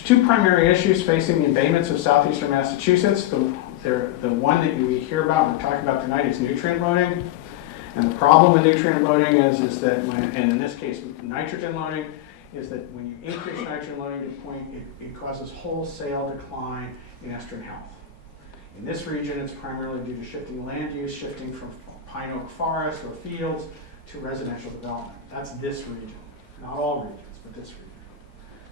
There's two primary issues facing the embayments of southeastern Massachusetts. The one that we hear about and we're talking about tonight is nutrient loading. And the problem with nutrient loading is that when, and in this case nitrogen loading, is that when you increase nitrogen loading to a point, it causes wholesale decline in estuarine health. In this region, it's primarily due to shifting land use, shifting from pine oak forest or fields to residential development. That's this region, not all regions, but this region.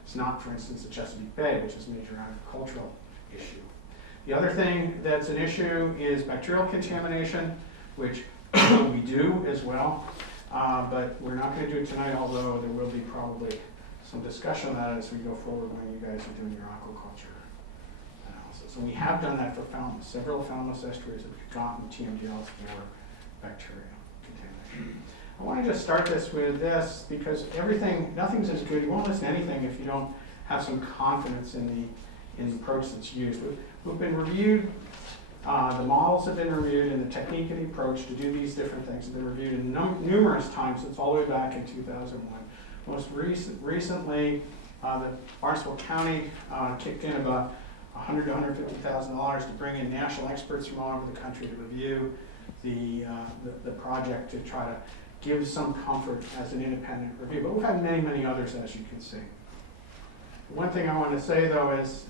It's not, for instance, the Chesapeake Bay, which is a major agricultural issue. The other thing that's an issue is bacterial contamination, which we do as well, but we're not going to do it tonight, although there will be probably some discussion of that as we go forward when you guys are doing your aquaculture analysis. And we have done that for Falmouth. Several Falmouth estuaries have gotten TMDLs for bacterial contamination. I want to just start this with this because nothing's as good. You won't listen to anything if you don't have some confidence in the approach that's used. We've been reviewed. The models have been reviewed, and the technique and the approach to do these different things have been reviewed in numerous times since all the way back in 2001. Most recently, the Barnstable County kicked in about $100,000 to $150,000 to bring in national experts from all over the country to review the project to try to give some comfort as an independent review. But we've had many, many others, as you can see. One thing I want to say, though, is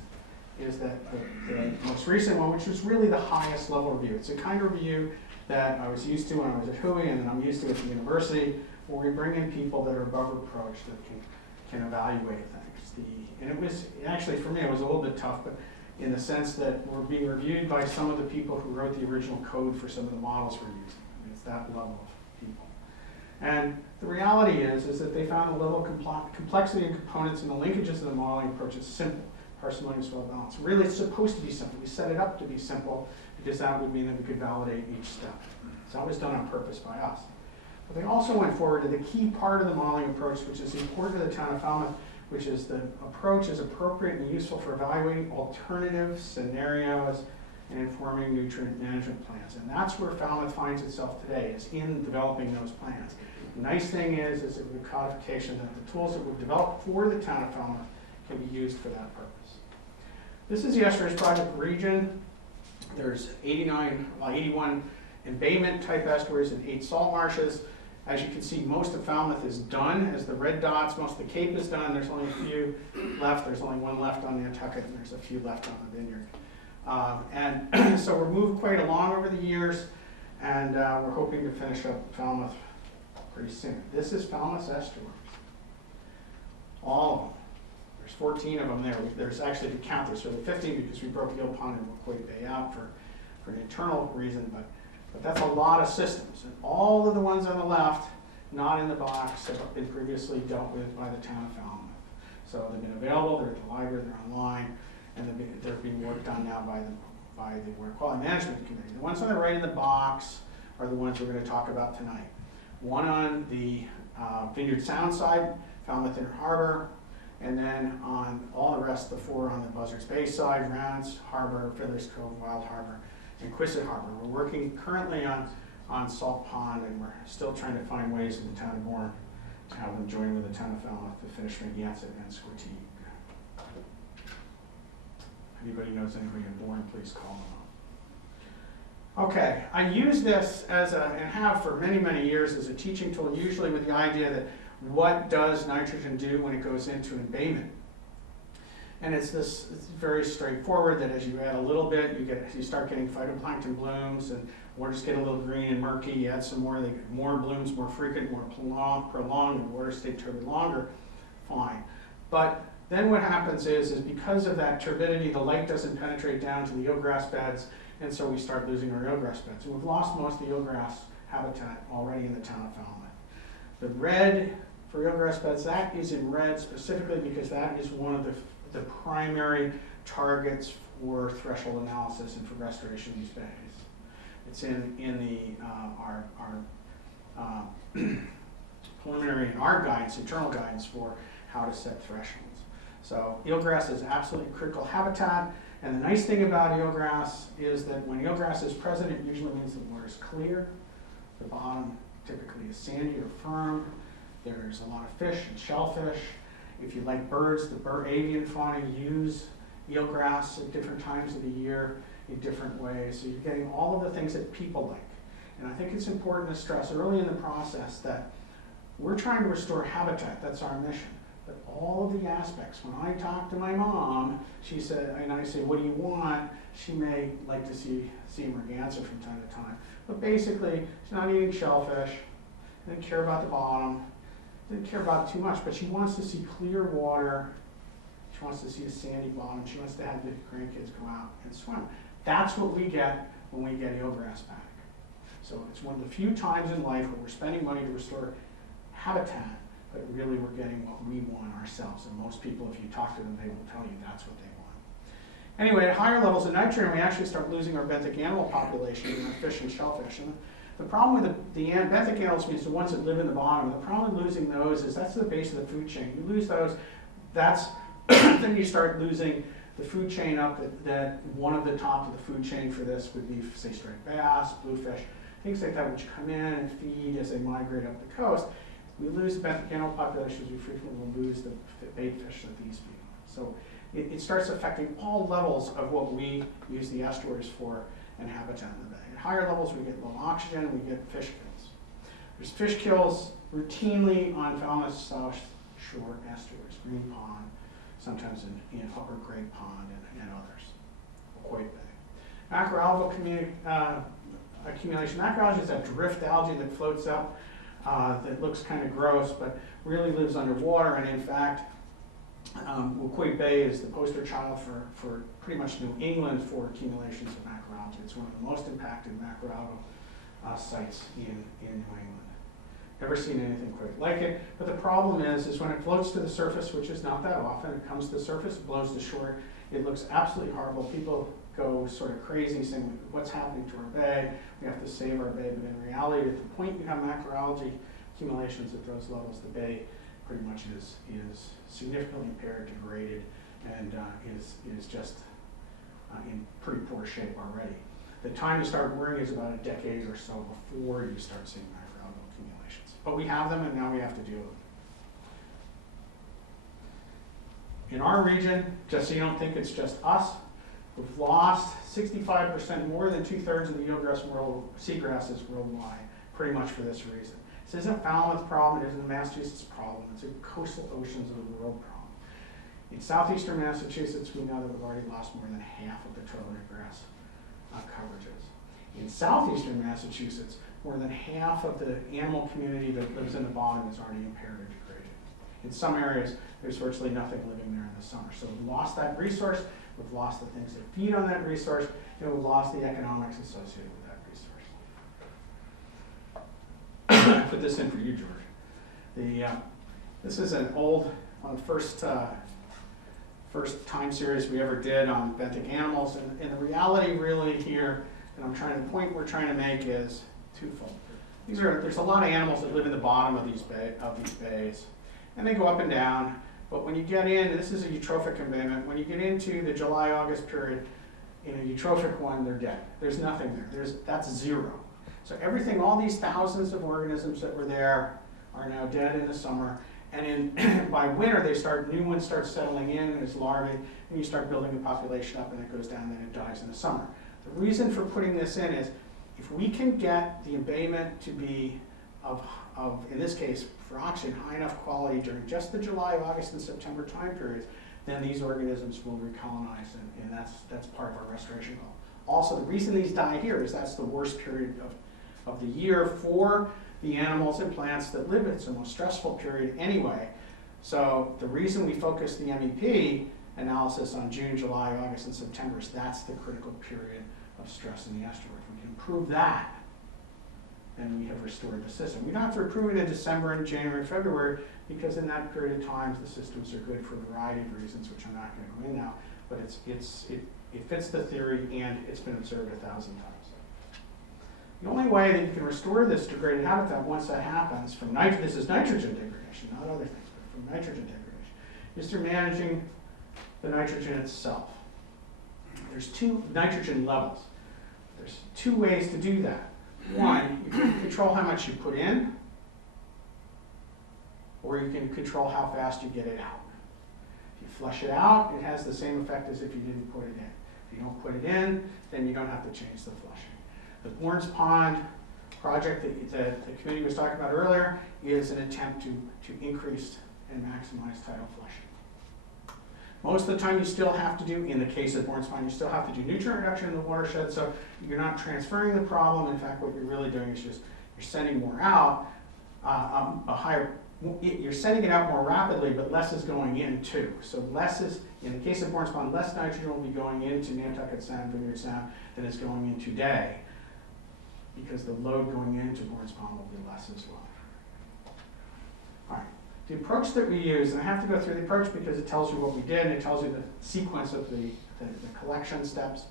that the most recent one, which was really the highest level review. It's a kind of review that I was used to when I was at Hui and that I'm used to at the university, where we bring in people that are above reproach that can evaluate things. And it was, actually for me, it was a little bit tough, but in the sense that we're being reviewed by some of the people who wrote the original code for some of the models we're using. It's that level of people. And the reality is that they found the level of complexity and components and the linkages of the modeling approach is simple. Parsimonious, well balanced. Really, it's supposed to be simple. We set it up to be simple because that would mean that we could validate each step. So that was done on purpose by us. But they also went forward to the key part of the modeling approach, which is important to the town of Falmouth, which is the approach is appropriate and useful for evaluating alternative scenarios and informing nutrient management plans. And that's where Falmouth finds itself today, is in developing those plans. The nice thing is the codification that the tools that we've developed for the town of Falmouth can be used for that purpose. This is the estuaries project region. There's 81 embayment type estuaries and 8 salt marshes. As you can see, most of Falmouth is done as the red dots. Most of the Cape is done. There's only a few left. There's only one left on Nantucket, and there's a few left on the Vineyard. And so we're moved quite along over the years, and we're hoping to finish up Falmouth pretty soon. This is Falmouth's estuaries. All of them. There's 14 of them there. There's actually, if you count, there's really 15 because we broke Eel Pond and Quay Bay out for an internal reason, but that's a lot of systems. And all of the ones on the left, not in the box, have been previously dealt with by the town of Falmouth. So they've been available, they're at the library, they're online, and they're being worked on now by the Water Quality Management Committee. The ones on the right in the box are the ones we're going to talk about tonight. One on the Vineyard Sound side, Falmouth Inner Harbor, and then on all the rest, the 4 on the Buzzards Bay side, Rounds Harbor, Fiddler's Cove, Wild Harbor, and Quistit Harbor. We're working currently on Salt Pond, and we're still trying to find ways in the town of Bourne to have them join with the town of Falmouth to finish Narragansett and Squatigue. Anybody knows anybody in Bourne, please call them up. Okay, I use this and have for many, many years as a teaching tool, usually with the idea that what does nitrogen do when it goes into embayment? And it's very straightforward that as you add a little bit, you start getting phytoplankton blooms, and waters get a little green and murky. You add some more, they get more blooms, more frequent, more prolonged, and the water stay turbid longer. Fine. But then what happens is because of that turbidity, the light doesn't penetrate down to the eelgrass beds, and so we start losing our eelgrass beds. And we've lost most of the eelgrass habitat already in the town of Falmouth. The red for eelgrass beds, that is in red specifically because that is one of the primary targets for threshold analysis and for restoration of these bays. It's in our preliminary and our guidance, internal guidance for how to set thresholds. So eelgrass is absolutely critical habitat, and the nice thing about eelgrass is that when eelgrass is present, it usually means the water is clear. The bottom typically is sandy or firm. There's a lot of fish and shellfish, If you like birds, the avian fauna use eelgrass at different times of the year in different ways. So you're getting all of the things that people like. And I think it's important to stress early in the process that we're trying to restore habitat. That's our mission. But all of the aspects, when I talk to my mom, she said, and I say, what do you want? She may like to see merganser from time to time. But basically, she's not eating shellfish, doesn't care about the bottom, doesn't care about it too much, but she wants to see clear water. She wants to see a sandy bottom. She wants to have the grandkids go out and swim. That's what we get when we get eelgrass back. So it's one of the few times in life where we're spending money to restore habitat, but really we're getting what we want ourselves. And most people, if you talk to them, they will tell you that's what they want. Anyway, at higher levels of nitrogen, we actually start losing our benthic animal population, and our fish and shellfish. And the problem with the benthic animals means the ones that live in the bottom. The problem with losing those is that's the base of the food chain. You lose those, then you start losing the food chain up that one of the top of the food chain for this would be, say, striped bass, bluefish, things like that, which come in and feed as they migrate up the coast. We lose the benthic animal populations, we frequently will lose the bait fish that these feed on. So it starts affecting all levels of what we use the estuaries for and habitat in the bay. At higher levels, we get low oxygen, we get fish kills. There's fish kills routinely on Falmouth South Shore estuaries, Green Pond, sometimes in Upper Great Pond and others, Quoit Bay. Macroalgal accumulation. Macroalgae is that drift algae that floats up that looks kind of gross, but really lives underwater. And in fact, Quoit Bay is the poster child for pretty much New England for accumulations of macroalgae. It's one of the most impacted macroalgal sites in New England. Never seen anything quite like it. But the problem is when it floats to the surface, which is not that often, it comes to the surface, it blows to shore, it looks absolutely horrible. People go sort of crazy saying, what's happening to our bay? We have to save our bay. But in reality, at the point you have macroalgae accumulations at those levels, the bay pretty much is significantly impaired, degraded, and is just in pretty poor shape already. The time to start worrying is about a decade or so before you start seeing macroalgal accumulations. But we have them, and now we have to deal with them. In our region, just so you don't think it's just us, we've lost 65%, more than 2/3 of the seagrasses worldwide, pretty much for this reason. This isn't a Falmouth problem, it isn't a Massachusetts problem, it's a coastal oceans of the world problem. In southeastern Massachusetts, we know that we've already lost more than half of the turtleneck grass coverages. In southeastern Massachusetts, more than half of the animal community that lives in the bottom is already impaired or degraded. In some areas, there's virtually nothing living there in the summer. So we've lost that resource, we've lost the things that feed on that resource, and we've lost the economics associated with that resource. I put this in for you, George. This is an old, one of the first time series we ever did on benthic animals, and the reality really here, and the point we're trying to make is twofold. There's a lot of animals that live in the bottom of these bays, and they go up and down. But when you get in, this is a eutrophic embayment. When you get into the July-August period, in a eutrophic one, they're dead. There's nothing there. That's zero. So everything, all these thousands of organisms that were there are now dead in the summer. And by winter, new ones start settling in as larvae, and you start building the population up, and it goes down, and then it dies in the summer. The reason for putting this in is, if we can get the embayment to be of in this case, for oxygen, high enough quality during just the July, August, and September time periods, then these organisms will recolonize, and that's part of our restoration goal. Also, the reason these die here is that's the worst period of the year for the animals and plants that live. It's the most stressful period anyway. So the reason we focus the MEP analysis on June, July, August, and September is that's the critical period of stress in the estuary. If we can improve that, then we have restored the system. We don't have to improve it in December and January, February, because in that period of time, the systems are good for a variety of reasons, which I'm not going to go in now, but it fits the theory, and it's been observed 1,000 times. The only way that you can restore this degraded habitat once that happens, this is nitrogen degradation, not other things, but from nitrogen degradation, is through managing the nitrogen itself. There's two nitrogen levels. There's two ways to do that. One, you can control how much you put in, or you can control how fast you get it out. If you flush it out, it has the same effect as if you didn't put it in. If you don't put it in, then you don't have to change the flushing. The Bourne's Pond project that the committee was talking about earlier is an attempt to increase and maximize tidal flushing. Most of the time you still have to do, in the case of Bourne's Pond, you still have to do nutrient reduction in the watershed, so you're not transferring the problem. In fact, what you're really doing is just you're sending more out, you're sending it out more rapidly, but less is going in too. So less is, in the case of Bourne's Pond, less nitrogen will be going into Nantucket Sound, Vineyard Sound than is going in today, because the load going into Bourne's Pond will be less as well. All right. The approach that we use, and I have to go through the approach because it tells you what we did and it tells you the sequence of the collection steps.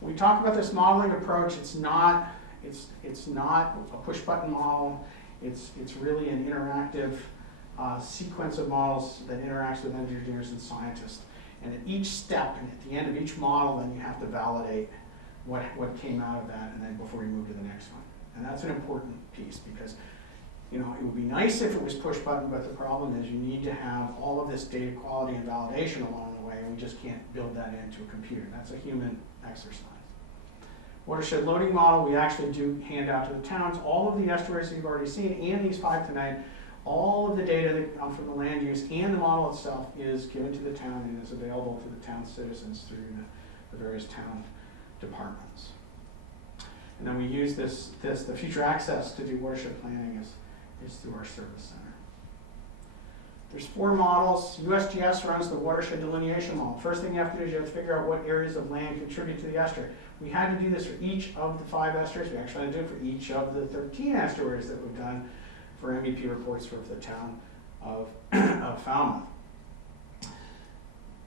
When we talk about this modeling approach, it's not a push-button model. It's really an interactive sequence of models that interacts with engineers and scientists. And at each step and at the end of each model, then you have to validate what came out of that, and then before you move to the next one. And that's an important piece because, you know, it would be nice if it was push button, but the problem is you need to have all of this data quality and validation along the way, and we just can't build that into a computer. That's a human exercise. Watershed loading model, we actually do hand out to the towns all of the estuaries that you've already seen, and these 5 tonight. All of the data that come from the land use and the model itself is given to the town and is available to the town citizens through the various town departments. And then we use the future access to do watershed planning is through our service center. There's 4 models. USGS runs the watershed delineation model. First thing you have to do is you have to figure out what areas of land contribute to the estuary. We had to do this for each of the 5 estuaries. We actually had to do it for each of the 13 estuaries that we've done for MEP reports for the town of Falmouth.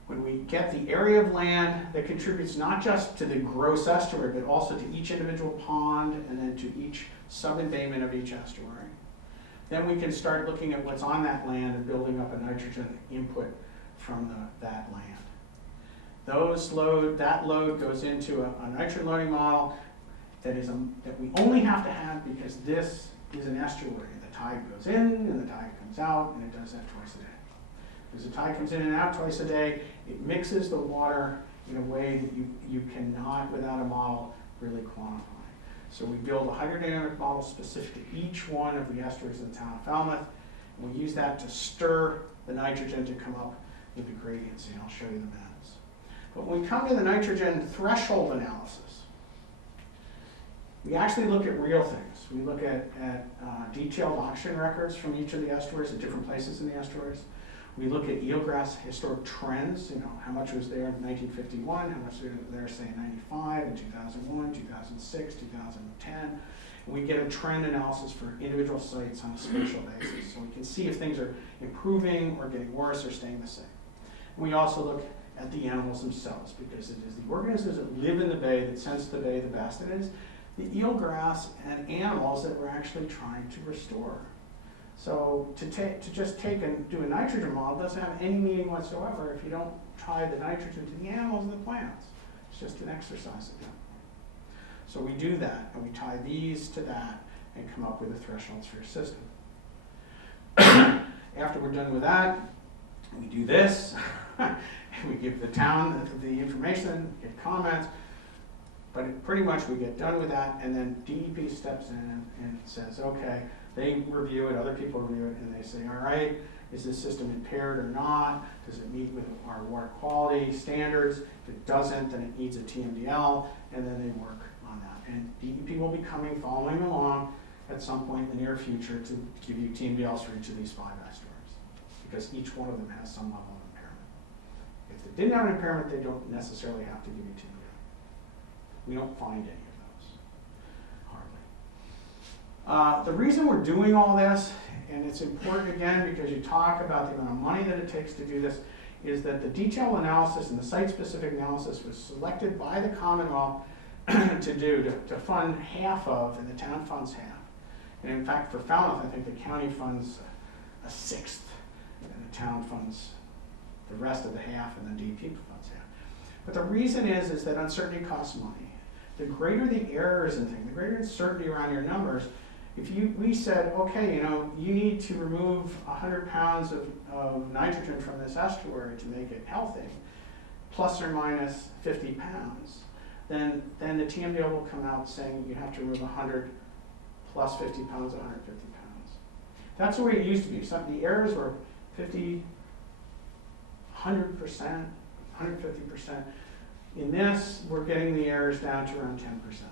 When we get the area of land that contributes not just to the gross estuary, but also to each individual pond and then to each sub-embayment of each estuary, then we can start looking at what's on that land and building up a nitrogen input from that land. That load goes into a nitrogen loading model that we only have to have because this is an estuary. The tide goes in and the tide comes out, and it does that twice a day. Because the tide comes in and out twice a day, it mixes the water in a way that you cannot, without a model, really quantify. So we build a hydrodynamic model specific to each one of the estuaries in the town of Falmouth, and we use that to stir the nitrogen to come up with the gradients, and I'll show you the maps. But when we come to the nitrogen threshold analysis, we actually look at real things. We look at detailed auction records from each of the estuaries at different places in the estuaries. We look at eelgrass historic trends, you know, how much was there in 1951, how much was there, say, in 95, in 2001, 2006, 2010. And we get a trend analysis for individual sites on a spatial basis. So we can see if things are improving or getting worse or staying the same. And we also look at the animals themselves, because it is the organisms that live in the bay that sense the bay the best. It is the eelgrass and animals that we're actually trying to restore. So to just take and do a nitrogen model doesn't have any meaning whatsoever if you don't tie the nitrogen to the animals and the plants. It's just an exercise at that point. So we do that, and we tie these to that and come up with the thresholds for your system. After we're done with that, we do this, and we give the town the information, get comments, but pretty much we get done with that, and then DEP steps in and says, okay, they review it, other people review it, and they say, all right, is this system impaired or not? Does it meet with our water quality standards? If it doesn't, then it needs a TMDL, and then they work on that. And DEP will be following along at some point in the near future to give you TMDLs for each of these 5 estuaries, because each one of them has some level of impairment. If they didn't have an impairment, they don't necessarily have to give you TMDL. We don't find any of those, hardly. The reason we're doing all this, and it's important again because you talk about the amount of money that it takes to do this, is that the detailed analysis and the site-specific analysis was selected by the Commonwealth to fund half of, and the town funds half. And in fact, for Falmouth, I think the county funds a sixth, and the town funds the rest of the half, and then DEP funds half. But the reason is that uncertainty costs money. The greater the errors in things, the greater uncertainty around your numbers, If we said, okay, you need to remove 100 pounds of nitrogen from this estuary to make it healthy, plus or minus 50 pounds, then the TMDL will come out saying you have to remove 100 plus 50 pounds, 150 pounds. That's the way it used to be. The errors were 50, 100%, 150%. In this, we're getting the errors down to around 10% or so.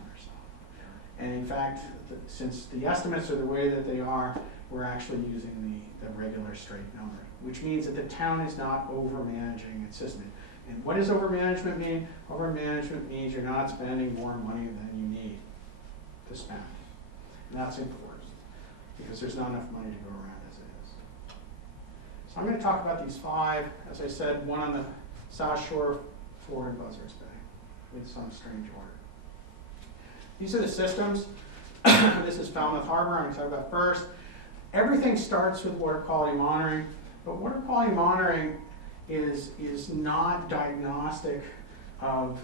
And in fact, since the estimates are the way that they are, we're actually using the regular straight number, which means that the town is not over-managing its system. And what does over-management mean? Over-management means you're not spending more money than you need to spend. And that's important, because there's not enough money to go around as it is. So I'm going to talk about these 5, as I said, 1 on the South Shore, 4 in Buzzards Bay, with some strange order. These are the systems. This is Falmouth Harbor, I'm going to talk about first. Everything starts with water quality monitoring, but water quality monitoring is not diagnostic of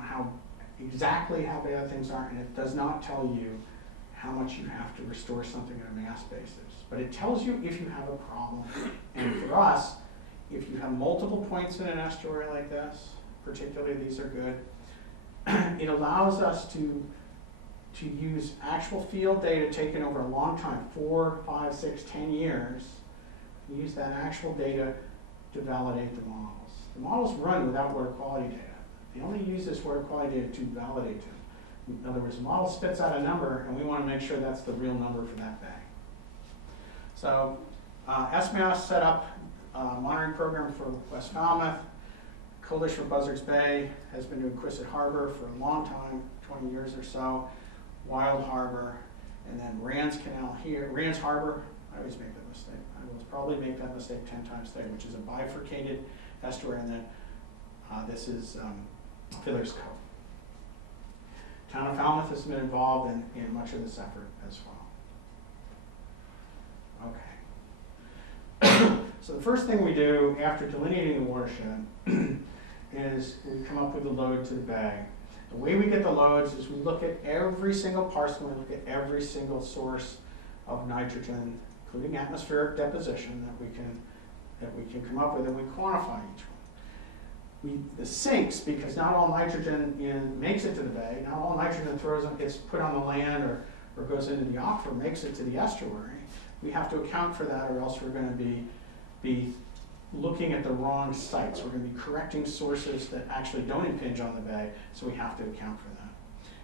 how exactly how bad things are, and it does not tell you how much you have to restore something on a mass basis. But it tells you if you have a problem. And for us, if you have multiple points in an estuary like this, particularly these are good, it allows us to use actual field data taken over a long time, 4, 5, 6, 10 years, use that actual data to validate the models. The models run without water quality data. They only use this water quality data to validate them. In other words, the model spits out a number, and we want to make sure that's the real number for that bay. So SMAS set up a monitoring program for West Falmouth. Coalition for Buzzards Bay has been doing Quistit Harbor for a long time, 20 years or so. Wild Harbor, and then Rand's Canal here, Rand's Harbor. I always make that mistake. I will probably make that mistake 10 times today, which is a bifurcated estuary, and then this is Fiddler's Cove. Town of Falmouth has been involved in much of this effort as well. Okay. So the first thing we do after delineating the watershed is we come up with a load to the bay. The way we get the loads is we look at every single parcel, we look at every single source of nitrogen, including atmospheric deposition that we can come up with, and we quantify each one. The sinks, because not all nitrogen makes it to the bay, not all nitrogen gets put on the land or goes into the aquifer, makes it to the estuary. We have to account for that, or else we're going to be looking at the wrong sites. We're going to be correcting sources that actually don't impinge on the bay, so we have to account for that.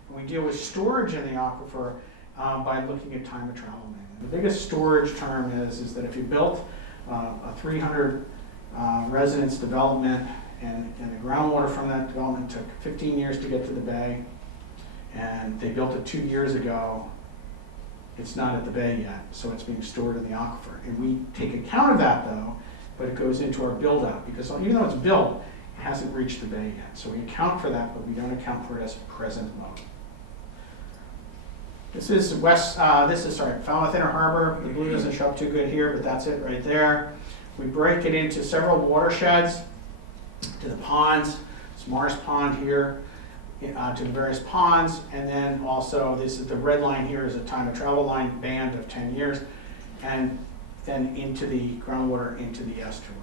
And we deal with storage in the aquifer by looking at time of travel maintenance. The biggest storage term is that if you built a 300 residence development and the groundwater from that development took 15 years to get to the bay, and they built it 2 years ago, it's not at the bay yet, so it's being stored in the aquifer. And we take account of that, though, but it goes into our build-out, because even though it's built, it hasn't reached the bay yet. So we account for that, but we don't account for it as present load. This is Falmouth Inner Harbor. The blue doesn't show up too good here, but that's it right there. We break it into several watersheds, to the ponds. It's Mars Pond here, to the various ponds, and then also this is the red line here is a time of travel line band of 10 years, and then into the groundwater into the estuary.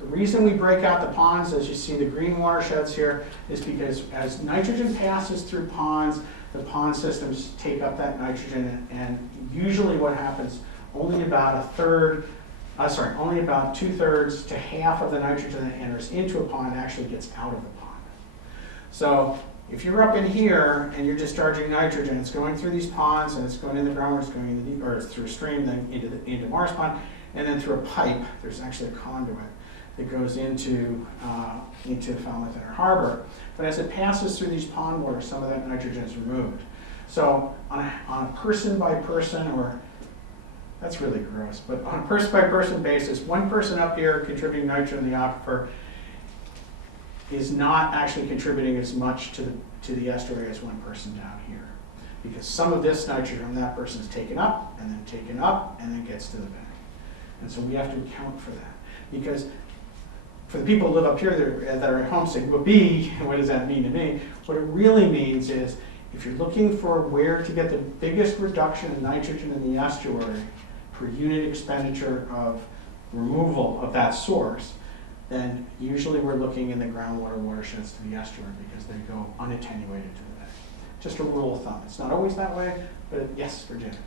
The reason we break out the ponds, as you see the green watersheds here, is because as nitrogen passes through ponds, the pond systems take up that nitrogen, and usually what happens, only about 2/3 to half of the nitrogen that enters into a pond actually gets out of the pond. So if you're up in here and you're discharging nitrogen, it's going through these ponds and it's going in the groundwater, it's going into or through a stream, then into Mars Pond, and then through a pipe. There's actually a conduit that goes into Falmouth Inner Harbor. But as it passes through these pond waters, some of that nitrogen is removed. So on a person by person, or that's really gross, but on a person by person basis, one person up here contributing nitrogen in the aquifer is not actually contributing as much to the estuary as one person down here. Because some of this nitrogen from that person is taken up, and then gets to the bay. And so we have to account for that. Because for the people who live up here that are at home saying, well, B, what does that mean to me? What it really means is If you're looking for where to get the biggest reduction in nitrogen in the estuary per unit expenditure of removal of that source, then usually we're looking in the groundwater watersheds to the estuary because they go unattenuated to the bay. Just a rule of thumb. It's not always that way, but yes, Virginia.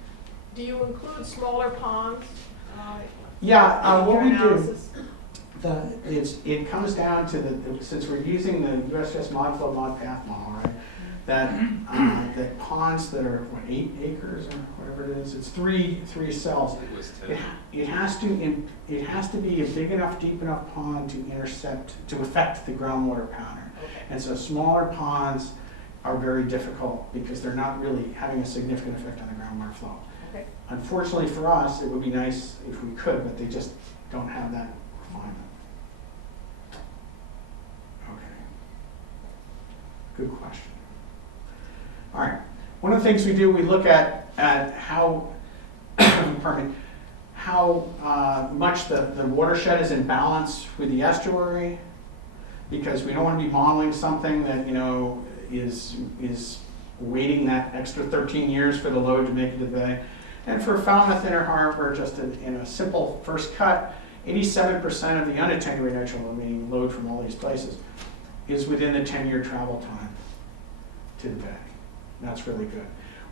Do you include smaller ponds? Yeah, in what your we analysis? do, it comes down to since we're using the USGS mod flow mod path model, right? That ponds that are, what, 8 acres or whatever it is, it's three cells. It was 10. It has to be a big enough, deep enough pond to affect the groundwater pattern. Okay. And so smaller ponds are very difficult because they're not really having a significant effect on the groundwater flow. Okay. Unfortunately for us, it would be nice if we could, but they just don't have that refinement. Okay. Good question. All right. One of the things we do, we look at how, pardon me, how much the watershed is in balance with the estuary, because we don't want to be modeling something that, you know, is waiting that extra 13 years for the load to make it to the bay. And for Falmouth Inner Harbor, just in a simple first cut, 87% of the unattenuated nitrogen, meaning load from all these places, is within the 10-year travel time to the bay. That's really good.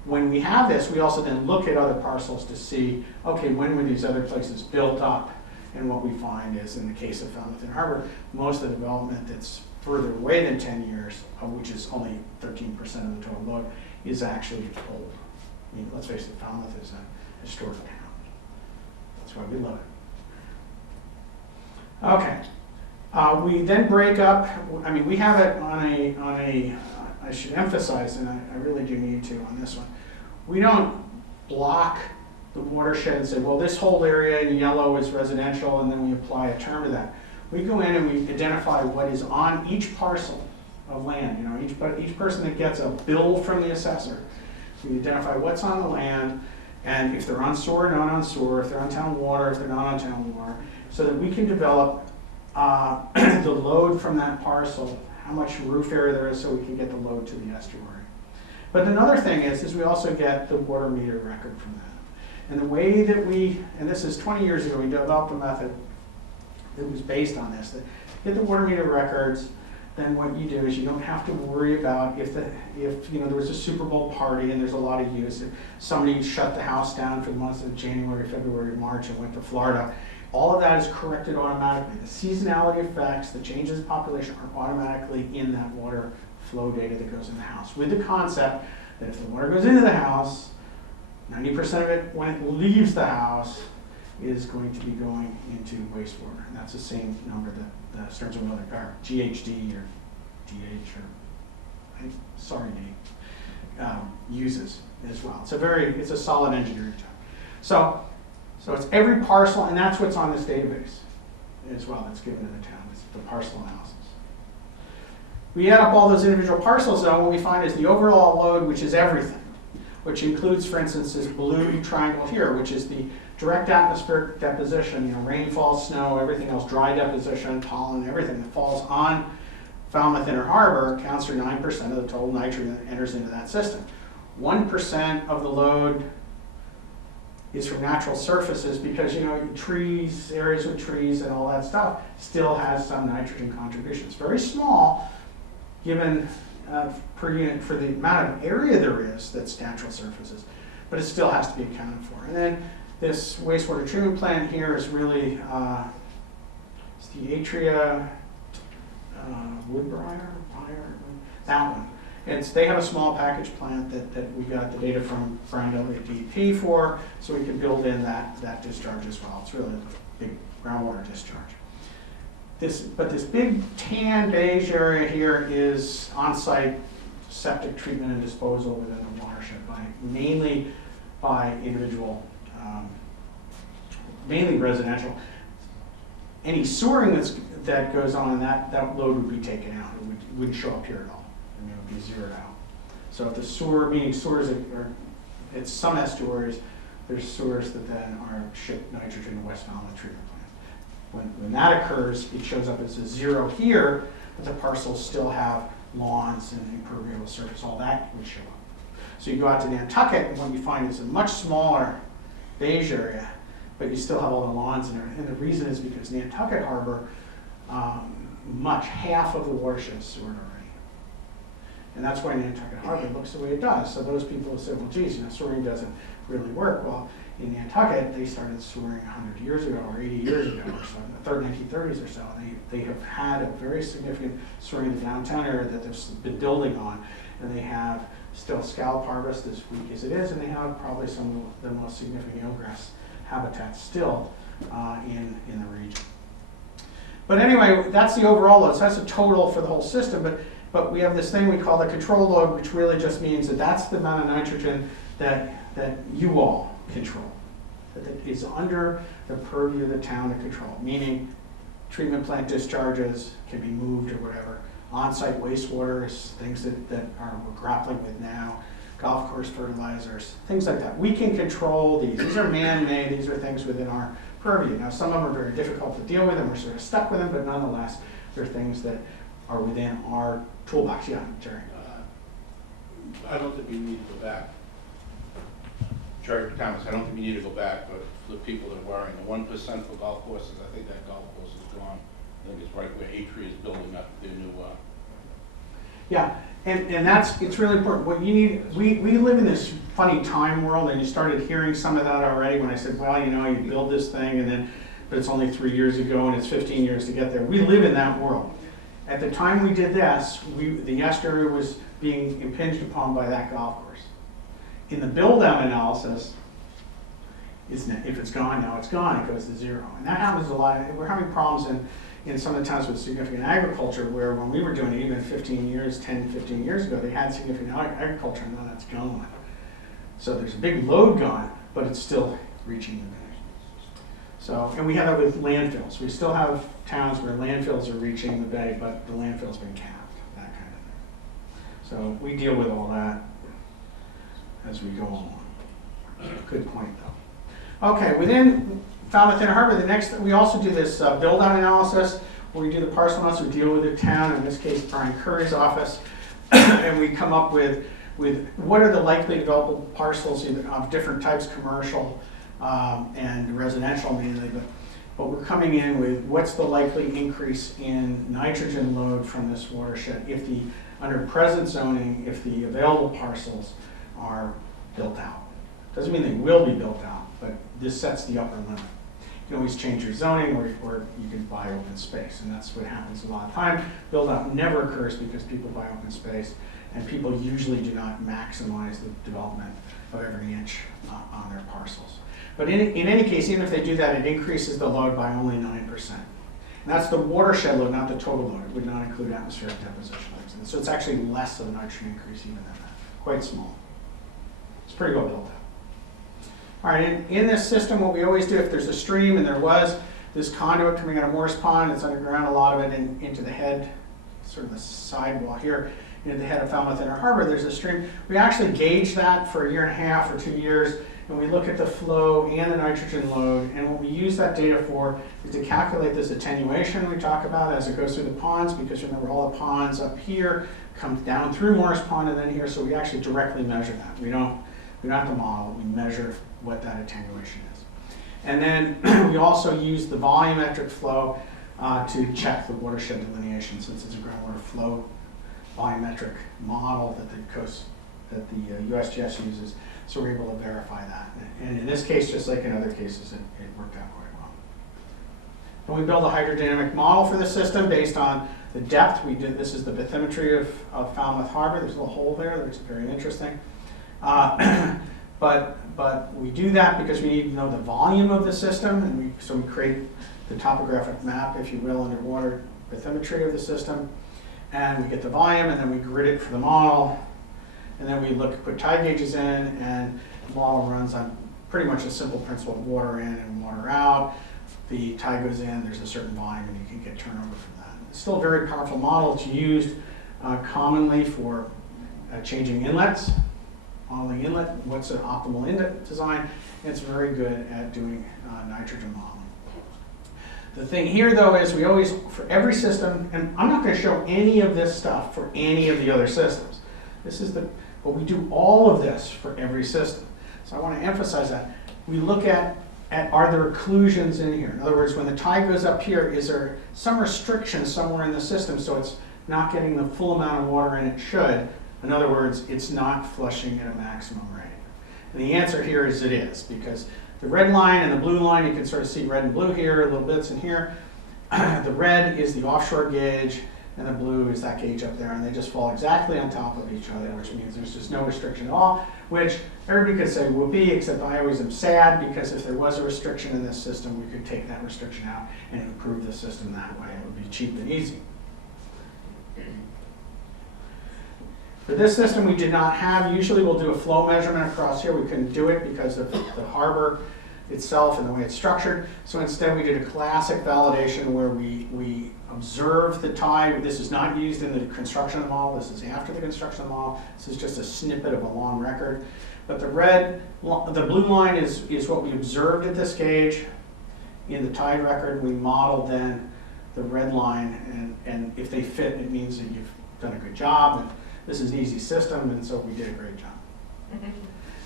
When we have this, we also then look at other parcels to see, okay, when were these other places built up? And what we find is, in the case of Falmouth Inner Harbor, most of the development that's further away than 10 years, which is only 13% of the total load, is actually old. I mean, let's face it, Falmouth is a historic town. That's why we love it. Okay. We then break up, I mean, we have it on a I should emphasize, and I really do need to on this one, we don't block the watershed and say, well, this whole area in yellow is residential, and then we apply a term to that. We go in and we identify what is on each parcel of land. You know, each person that gets a bill from the assessor, we identify what's on the land, and if they're on sewer, not on sewer, if they're on town water, if they're not on town water, so that we can develop the load from that parcel, how much roof area there is, so we can get the load to the estuary. But another thing is we also get the water meter record from that. And the way that and this is 20 years ago, we developed a method that was based on this, that get the water meter records, then what you do is you don't have to worry about if you know, there was a Super Bowl party and there's a lot of use, if somebody shut the house down for the months of January, February, March and went to Florida, all of that is corrected automatically. The seasonality effects, the changes in population are automatically in that water flow data that goes in the house, with the concept that if the water goes into the house, 90% of it, when it leaves the house, is going to be going into wastewater. And that's the same number that the Stearns and Miller, or GHD or DH or uses as well. It's a solid engineering job. So it's every parcel, and that's what's on this database as well that's given in the town. It's the parcel analysis. We add up all those individual parcels, though, what we find is the overall load, which is everything, which includes, for instance, this blue triangle here, which is the direct atmospheric deposition, you know, rainfall, snow, everything else, dry deposition, pollen, everything that falls on Falmouth Inner Harbor accounts for 9% of the total nitrogen that enters into that system. 1% of the load is from natural surfaces because, you know, trees, areas with trees and all that stuff still has some nitrogen contribution. It's very small given per unit for the amount of area there is that's natural surfaces, but it still has to be accounted for. And then this wastewater treatment plant here is really, it's the Atria Woodbriar, that one. They have a small package plant that we got the data from Brian Elliott DEP for, so we can build in that discharge as well. It's really a big groundwater discharge. But this big tan beige area here is on-site septic treatment and disposal within the watershed, mainly by individual, mainly residential. Any sewering that goes on in that load would be taken out. It wouldn't show up here at all. I mean, it would be zeroed out. So if the sewer, meaning sewers are, it's some estuaries, there's sewers that then are ship nitrogen to West Falmouth treatment plant. When that occurs, it shows up as a zero here, but the parcels still have lawns and impermeable surface, all that would show up. So you go out to Nantucket, and what you find is a much smaller beige area, but you still have all the lawns in there. And the reason is because Nantucket Harbor, half of the watershed is sewered already. And that's why Nantucket Harbor looks the way it does. So those people who say, well, geez, sewering doesn't really work. Well, in Nantucket, they started sewering 100 years ago or 80 years ago or so, in the 1930s or so. They have had a very significant sewering in the downtown area that they've been building on. And they have still scallop harvest as weak as it is, and they have probably some of the most significant eelgrass habitats still in the region. But anyway, that's the overall load. So that's the total for the whole system. But we have this thing we call the control load, which really just means that that's the amount of nitrogen that you all control, that is under the purview of the town to control, meaning treatment plant discharges can be moved or whatever. On-site wastewater is things that we're grappling with now, golf course fertilizers, things like that. We can control these. These are man-made. These are things within our purview. Now, some of them are very difficult to deal with, and we're sort of stuck with them, but nonetheless, they're things that are within our toolbox. Yeah, Jerry. I don't think we need to go back. Jerry Thomas, I don't think we need to go back, but for the people that are worrying, the 1% for golf courses, I think that golf course is gone. I think it's right where Atria is building up their new. Yeah, and it's really important. What you need, we live in this funny time world, and you started hearing some of that already when I said, well, you build this thing, but it's only 3 years ago, and it's 15 years to get there. We live in that world. At the time we did this, the estuary was being impinged upon by that golf course. In the build-out analysis, if it's gone now, it's gone, it goes to zero. And that happens a lot. We're having problems in some of the towns with significant agriculture where when we were doing it, even 10, 15 years ago, they had significant agriculture, and now that's gone. So there's a big load gone, but it's still reaching the bay. So, and we have that with landfills. We still have towns where landfills are reaching the bay, but the landfill's been capped, that kind of thing. So we deal with all that as we go along. Good point, though. Okay, within Falmouth Inner Harbor, we also do this build-out analysis where we do the parcel analysis. We deal with the town, in this case, Brian Curry's office, and we come up with what are the likely developable parcels of different types, commercial and residential mainly, but we're coming in with what's the likely increase in nitrogen load from this watershed under present zoning, if the available parcels are built out. Doesn't mean they will be built out, but this sets the upper limit. You can always change your zoning, or you can buy open space, and that's what happens a lot of time. Build out never occurs because people buy open space, and people usually do not maximize the development of every inch on their parcels. But in any case, even if they do that, it increases the load by only 9%. And that's the watershed load, not the total load. It would not include atmospheric deposition. So it's actually less of a nitrogen increase even than that, quite small. It's pretty well built out. All right, in this system, what we always do, if there's a stream, and there was this conduit coming out of Morris Pond, it's underground, a lot of it into the head, sort of the sidewall here, into the head of Falmouth Inner Harbor, there's a stream. We actually gauge that for a year and a half or 2 years, and we look at the flow and the nitrogen load, and what we use that data for is to calculate this attenuation we talk about as it goes through the ponds, because remember all the ponds up here come down through Morris Pond and then here, so we actually directly measure that. We don't have to model, we measure what that attenuation is. And then we also use the volumetric flow to check the watershed delineation, since it's a groundwater flow volumetric model that the USGS uses, so we're able to verify that. And in this case, just like in other cases, it worked out quite well. And we built a hydrodynamic model for the system based on the depth. This is the bathymetry of Falmouth Harbor. There's a little hole there that's very interesting. But we do that because we need to know the volume of the system, and so we create the topographic map, if you will, underwater bathymetry of the system, and we get the volume, and then we grid it for the model, and then we put tide gauges in, and the model runs on pretty much a simple principle of water in and water out. The tide goes in, there's a certain volume, and you can get turnover from that. It's still a very powerful model. It's used commonly for changing inlets, modeling inlet, what's an optimal inlet design. It's very good at doing nitrogen modeling. The thing here, though, is we always, for every system, and I'm not going to show any of this stuff for any of the other systems. This is But we do all of this for every system. So I want to emphasize that. We look at are there occlusions in here? In other words, when the tide goes up here, is there some restriction somewhere in the system so it's not getting the full amount of water in it should? In other words, it's not flushing at a maximum rate. And the answer here is it is, because the red line and the blue line, you can sort of see red and blue here, little bits in here. The red is the offshore gauge, and the blue is that gauge up there, and they just fall exactly on top of each other, which means there's just no restriction at all, which everybody could say whoopee, except I always am sad, because if there was a restriction in this system, we could take that restriction out and improve the system that way. It would be cheap and easy. For this system, we did not have, usually we'll do a flow measurement across here. We couldn't do it because of the harbor itself and the way it's structured. So instead we did a classic validation where we observe the tide. This is not used in the construction of the model. This is after the construction of the model. This is just a snippet of a long record. But the blue line is what we observed at this gauge in the tide record. We modeled then the red line, and if they fit, it means that you've done a good job. And this is an easy system, and so we did a great job.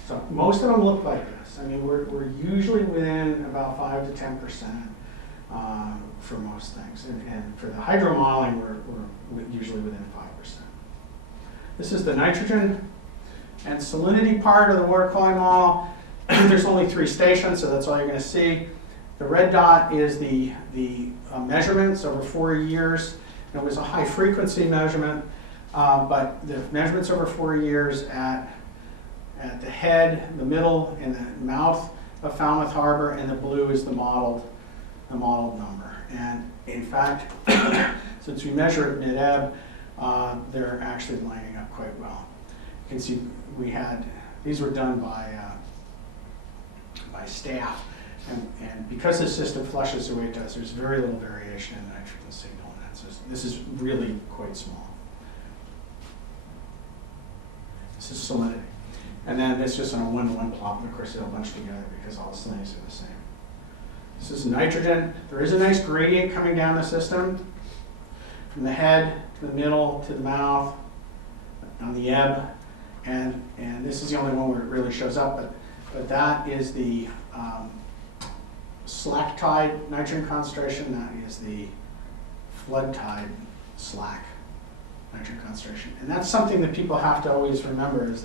So most of them look like this. I mean, we're usually within about 5 to 10% for most things. And for the hydro modeling, we're usually within 5%. This is the nitrogen and salinity part of the water quality model. There's only 3 stations, so that's all you're going to see. The red dot is the measurements over 4 years. And it was a high frequency measurement, but the measurements over 4 years at the head, the middle, and the mouth of Falmouth Harbor, and the blue is the modeled number. And in fact, since we measure at mid-ebb, they're actually lining up quite well. You can see these were done by staff, and because this system flushes the way it does, there's very little variation in the nitrogen signal in that system. This is really quite small. This is salinity. And then it's just on a 1-to-1 plot, and of course they'll bunch together because all the salinities are the same. This is nitrogen. There is a nice gradient coming down the system from the head to the middle to the mouth on the ebb, and this is the only one where it really shows up, but that is the slack tide nitrogen concentration. That is the flood tide slack nitrogen concentration. And that's something that people have to always remember is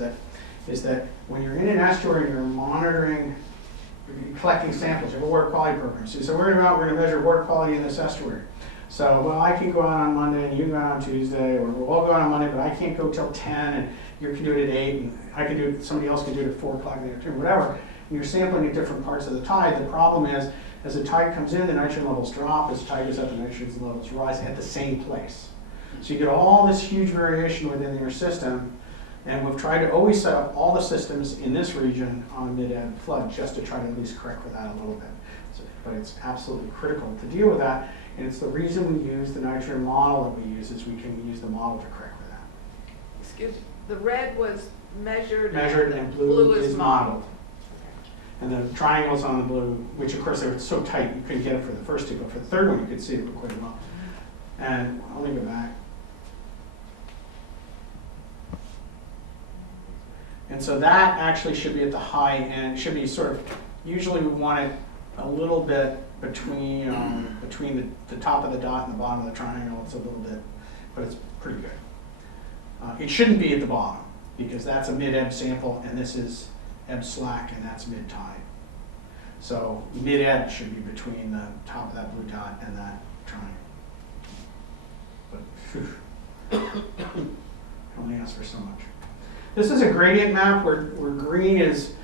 that when you're in an estuary, you're monitoring, you're collecting samples. You have a water quality program. So you say, we're going to measure water quality in this estuary. So, well, I can go out on Monday and you can go out on Tuesday, or we'll all go out on Monday, but I can't go till 10, and you can do it at 8, and I can do it, somebody else can do it at 4 o'clock in the afternoon, whatever. And you're sampling at different parts of the tide. The problem is, as the tide comes in, the nitrogen levels drop. As the tide goes up, the nitrogen levels rise at the same place. So you get all this huge variation within your system. And we've tried to always set up all the systems in this region on a mid-ebb flood just to try to at least correct for that a little bit. But it's absolutely critical to deal with that. And it's the reason we use the nitrogen model that we use is we can use the model to correct for that. Excuse me, the red was measured And blue is modeled. And the triangles on the blue, which of course they were so tight you couldn't get it for the first 2, but for the third one you could see it quite well. And let me go back. And so that actually should be at the high end. It should be sort of, usually we want it a little bit between the top of the dot and the bottom of the triangle. It's a little bit, but it's pretty good. It shouldn't be at the bottom because that's a mid-ebb sample, and this is ebb slack, and that's mid-tide. So mid-ebb should be between the top of that blue dot and that triangle. But only ask for so much. This is a gradient map where green is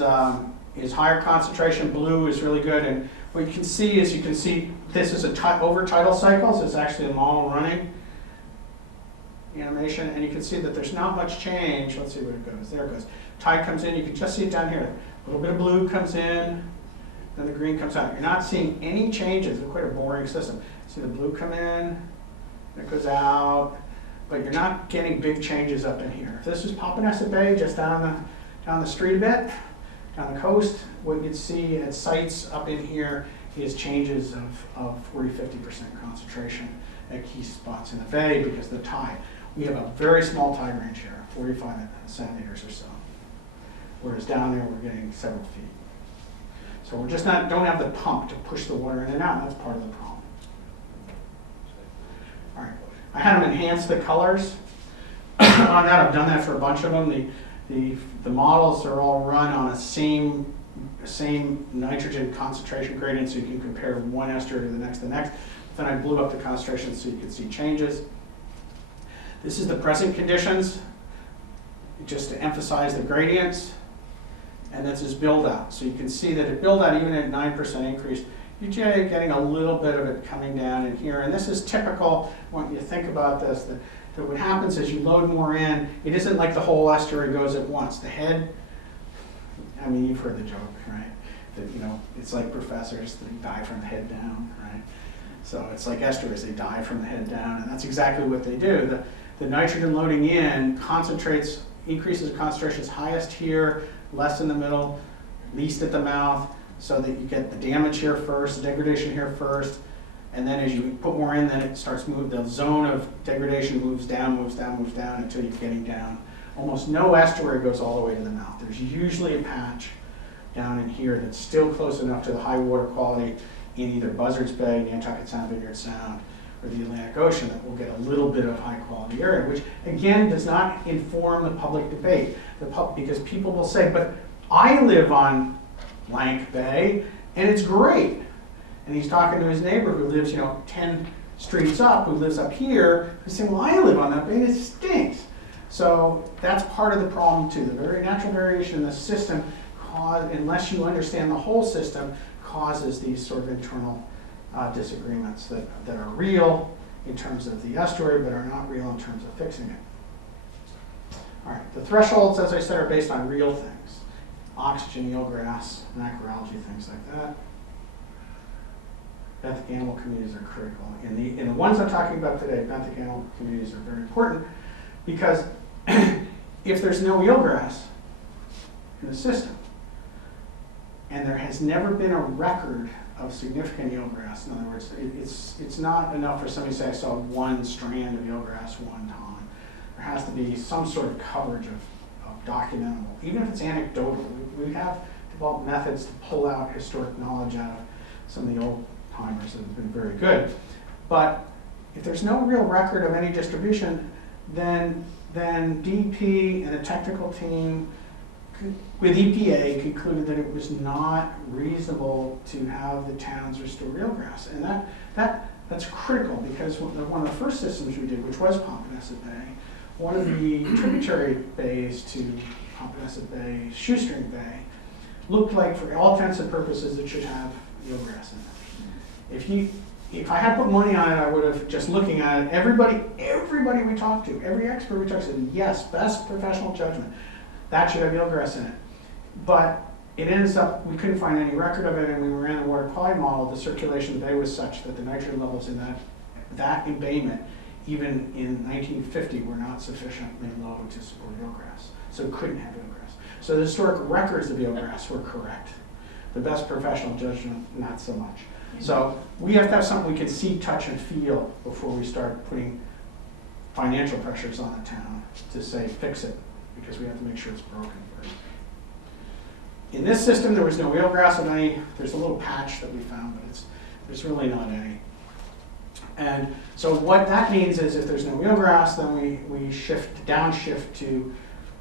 higher concentration, blue is really good, and what you can see is this is over tidal cycles. It's actually a model running animation, and you can see that there's not much change. Let's see where it goes. There it goes. Tide comes in. You can just see it down here. A little bit of blue comes in, then the green comes out. You're not seeing any changes. It's quite a boring system. See the blue come in, it goes out. But you're not getting big changes up in here. If this was Papaneset Bay, just down the street a bit, down the coast, what you'd see at sites up in here is changes of 40–50% concentration at key spots in the bay because of the tide. We have a very small tide range here, 45 centimeters or so. Whereas down there, we're getting several feet. So we're just don't have the pump to push the water in and out, and that's part of the problem. All right, I had them enhance the colors. On that, I've done that for a bunch of them. The models are all run on a same nitrogen concentration gradient, so you can compare one estuary to the next. Then I blew up the concentration so you could see changes. This is the present conditions, just to emphasize the gradients. And this is build out. So you can see that at build out, even at 9% increase, you're getting a little bit of it coming down in here. And this is typical when you think about this, that what happens is you load more in. It isn't like the whole estuary goes at once. The head, I mean, you've heard the joke, right? That, you know, it's like professors that die from the head down, right? So it's like estuaries, they die from the head down, and that's exactly what they do. The nitrogen loading in increases concentrations highest here, less in the middle, least at the mouth, so that you get the damage here first, the degradation here first, and then as you put more in, then it starts moving, the zone of degradation moves down until you're getting down. Almost no estuary goes all the way to the mouth. There's usually a patch down in here that's still close enough to the high water quality in either Buzzards Bay, Nantucket Sound, Vineyard Sound, or the Atlantic Ocean that will get a little bit of high quality area, which again does not inform the public debate. Because people will say, but I live on blank bay and it's great. And he's talking to his neighbor who lives, 10 streets up, who lives up here. He's saying, well, I live on that bay and it stinks. So that's part of the problem too. The very natural variation in the system, unless you understand the whole system, causes these sort of internal disagreements that are real in terms of the estuary, but are not real in terms of fixing it. All right, the thresholds, as I said, are based on real things. Oxygen, eelgrass, macroalgae, things like that. Benthic animal communities are critical. In the ones I'm talking about today, benthic animal communities are very important because if there's no eelgrass in the system, and there has never been a record of significant eelgrass, in other words, it's not enough for somebody to say, I saw one strand of eelgrass one time. There has to be some sort of coverage of documentable, even if it's anecdotal. We have developed methods to pull out historic knowledge out of some of the old timers that have been very good. But if there's no real record of any distribution, then DEP and the technical team with EPA concluded that it was not reasonable to have the towns restore eelgrass. And that's critical because one of the first systems we did, which was Pompanesett Bay, one of the tributary bays to Pompanesett Bay, Shoestring Bay, looked like for all intents and purposes it should have eelgrass in it. If I had put money on it, I would have, just looking at it, everybody we talked to, every expert we talked to said, yes, best professional judgment. That should have eelgrass in it. But it ends up, we couldn't find any record of it, and when we ran the water quality model, the circulation of the bay was such that the nitrogen levels in that embayment, even in 1950, were not sufficiently low to support eelgrass. So it couldn't have eelgrass. So the historic records of eelgrass were correct. The best professional judgment, not so much. So we have to have something we can see, touch, and feel before we start putting financial pressures on the town to say, fix it, because we have to make sure it's broken first. In this system, there was no eelgrass of any. There's a little patch that we found, but there's really not any. And so what that means is if there's no eelgrass, then we downshift to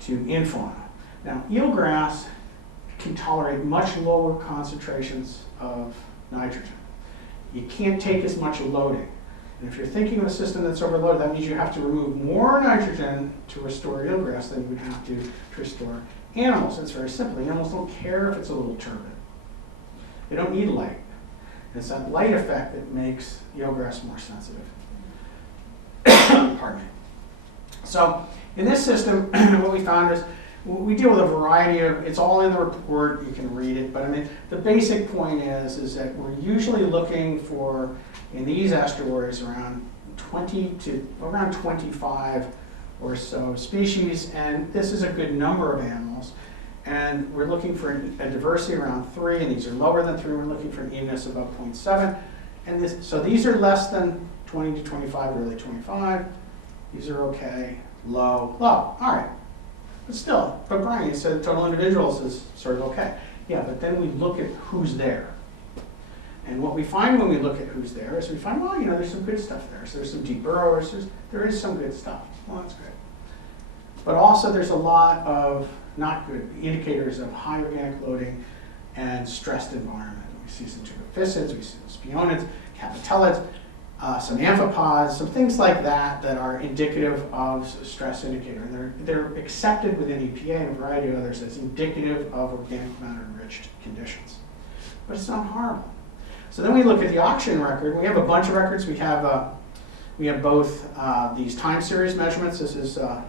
infauna. Now, eelgrass can tolerate much lower concentrations of nitrogen. You can't take as much loading. And if you're thinking of a system that's overloaded, that means you have to remove more nitrogen to restore eelgrass than you would have to restore animals. It's very simple. Animals don't care if it's a little turbid. They don't need light. It's that light effect that makes eelgrass more sensitive. Pardon me. So in this system, what we found is we deal with a variety of, it's all in the report, you can read it, but I mean, the basic point is that we're usually looking for, in these estuaries, around 25 or so species, and this is a good number of animals. And we're looking for a diversity around 3, and these are lower than 3. We're looking for an evenness above 0.7. And so these are less than 20 to 25, really 25. These are okay, low, all right. But still, but Brian, you said total individuals is sort of okay. Yeah, but then we look at who's there. And what we find when we look at who's there is we find, well, there's some good stuff there. So there's some deep burrowers, there is some good stuff. Well, that's good. But also there's a lot of not good indicators of high organic loading and stressed environment. We see some tuberculosis, we see some spionids, capitelids, some amphipods, some things like that that are indicative of stress indicator. And they're accepted within EPA and a variety of others as indicative of organic matter enriched conditions. But it's not horrible. So then we look at the auction record. We have a bunch of records. We have both these time series measurements. This is a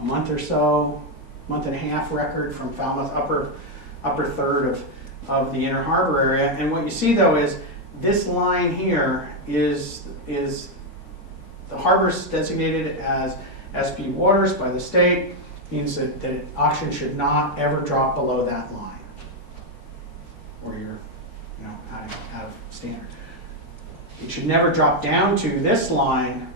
month or so, month and a half record from Falmouth upper third of the Inner Harbor area. And what you see though is this line here is the harbor's designated as SP waters by the state, means that auction should not ever drop below that line, or you're out of standard. It should never drop down to this line,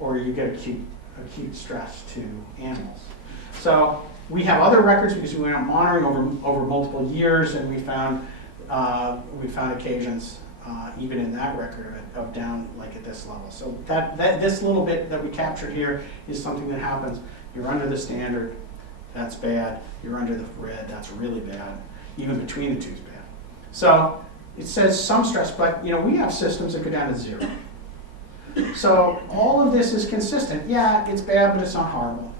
or you get acute stress to animals. So we have other records because we went out monitoring over multiple years, and we found occasions even in that record of down like at this level. So that this little bit that we captured here is something that happens. You're under the standard, that's bad. You're under the red, that's really bad. Even between the two is bad. So it says some stress, but we have systems that go down to 0. So all of this is consistent. Yeah, it's bad, but it's not horrible.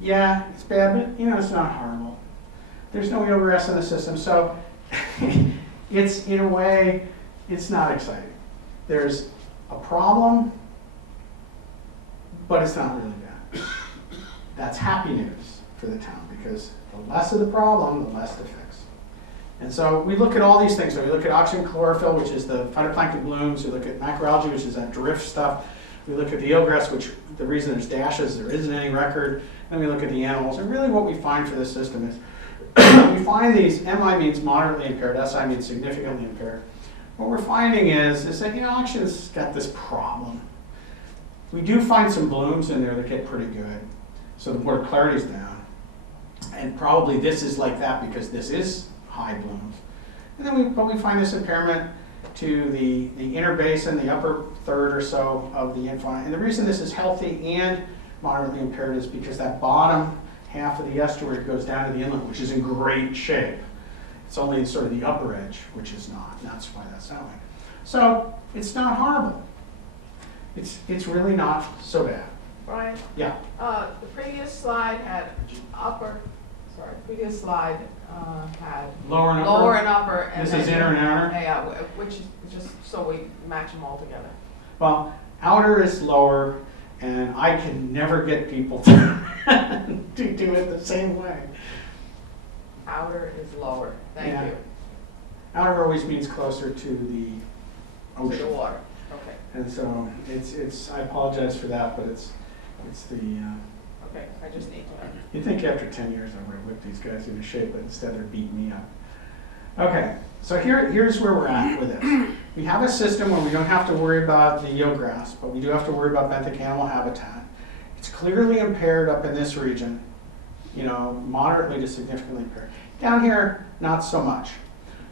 Yeah, it's bad, but it's not horrible. There's no eelgrass in the system, so it's in a way, it's not exciting. There's a problem, but it's not really bad. That's happy news for the town, because the less of the problem, the less to fix. And so we look at all these things. So we look at oxygen chlorophyll, which is the phytoplankton blooms. We look at macroalgae, which is that drift stuff. We look at the eelgrass, which the reason there's dashes, there isn't any record. Then we look at the animals. And really what we find for this system is we find these, MI means moderately impaired, SI means significantly impaired. What we're finding is that oxygen's got this problem. We do find some blooms in there that get pretty good. So the water clarity's down. And probably this is like that because this is high blooms. And then we find this impairment to the inner basin, the upper third or so of the infauna. And the reason this is healthy and moderately impaired is because that bottom half of the estuary goes down to the inlet, which is in great shape. It's only sort of the upper edge, which is not. And that's why that's that way. So it's not horrible. It's really not so bad. Brian? Yeah. The previous slide had had Lower and upper. lower and upper. And This is inner and outer? Yeah, which is just so we match them all together. Well, outer is lower, and I can never get people to do it the same way. Outer is lower. Thank Yeah. you. Outer always means closer to the To the ocean. water. Okay. And so it's I apologize for that, but it's the, Okay. I just need to know. you'd think after 10 years I would have whipped these guys into shape, but instead they're beating me up. Okay, so here's where we're at with this. We have a system where we don't have to worry about the eelgrass, but we do have to worry about benthic animal habitat. It's clearly impaired up in this region, moderately to significantly impaired. Down here, not so much.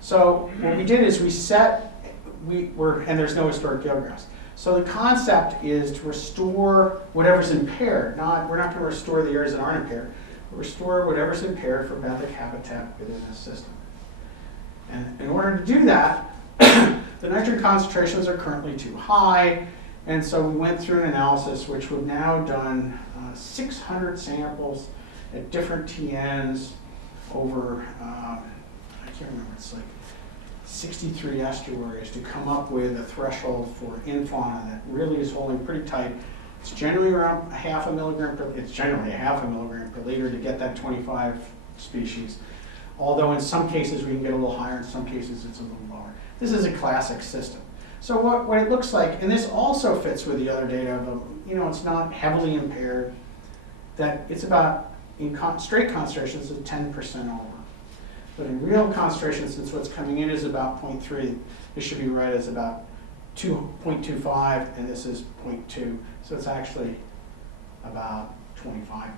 So what we did is and there's no historic eelgrass. So the concept is to restore whatever's impaired. We're not going to restore the areas that aren't impaired. We'll restore whatever's impaired for benthic habitat within this system. And in order to do that, the nitrogen concentrations are currently too high. And so we went through an analysis which we've now done 600 samples at different TNs over, I can't remember, it's like 63 estuaries to come up with a threshold for infauna that really is holding pretty tight. It's generally around half a milligram per liter to get that 25 species. Although in some cases we can get a little higher, in some cases it's a little lower. This is a classic system. So what it looks like, and this also fits with the other data of, it's not heavily impaired, that it's about, in straight concentrations, it's 10% over. But in real concentration, since what's coming in is about 0.3, this should be right as about 0.25, and this is 0.2, so it's actually about 25% over.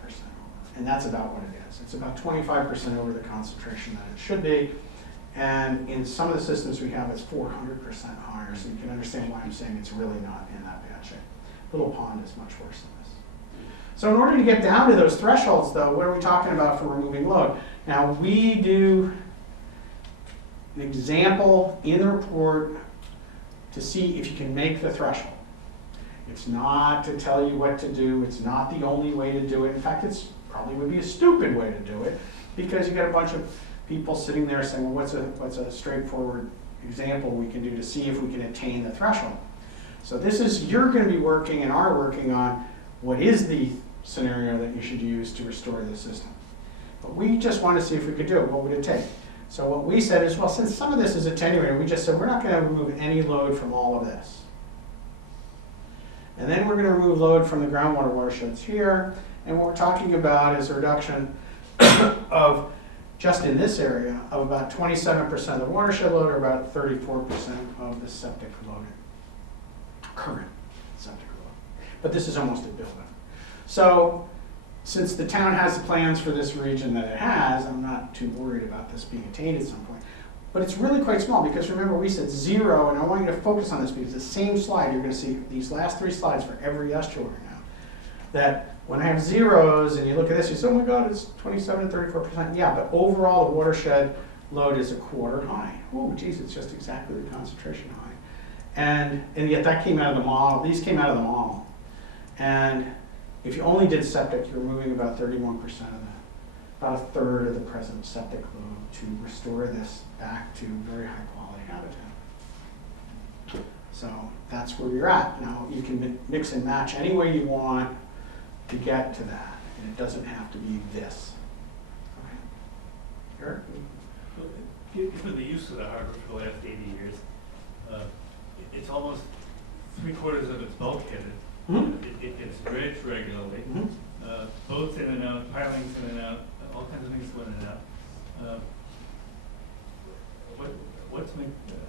And that's about what it is. It's about 25% over the concentration that it should be. And in some of the systems we have, it's 400% higher, so you can understand why I'm saying it's really not in that bad shape. Little Pond is much worse than this. So in order to get down to those thresholds, though, what are we talking about for removing load? Now, we do an example in the report to see if you can make the threshold. It's not to tell you what to do. It's not the only way to do it. In fact, it's probably would be a stupid way to do it, because you got a bunch of people sitting there saying, well, what's a straightforward example we can do to see if we can attain the threshold? So this is, you're going to be working and are working on what is the scenario that you should use to restore the system. But we just want to see if we could do it. What would it take? So what we said is, well, since some of this is attenuated, we just said we're not going to remove any load from all of this. And then we're going to remove load from the groundwater watersheds here. And what we're talking about is a reduction of, just in this area, of about 27% of the watershed load, or about 34% of the septic load, current septic load. But this is almost a building. So since the town has the plans for this region that it has, I'm not too worried about this being attained at some point. But it's really quite small, because remember we said 0, and I want you to focus on this because the same slide, you're going to see these last 3 slides for every estuary now, that when I have zeros and you look at this, you say, oh my God, it's 27 to 34%. Yeah, but overall the watershed load is a quarter high. Oh, geez, it's just exactly the concentration high. And yet that came out of the model. These came out of the model. And if you only did septic, you're removing about 31% of that, about a third of the present septic load to restore this back to very high quality habitat. So that's where you're at. Now you can mix and match any way you want to get to that, and it doesn't have to be this. Okay. Eric? Given the use of the harbor for the last 80 years, it's almost 3/4 of it's bulkheaded. Mm-hmm. It gets dredged regularly. Mm-hmm. Boats in and out, pilings in and out, all kinds of things go in and out.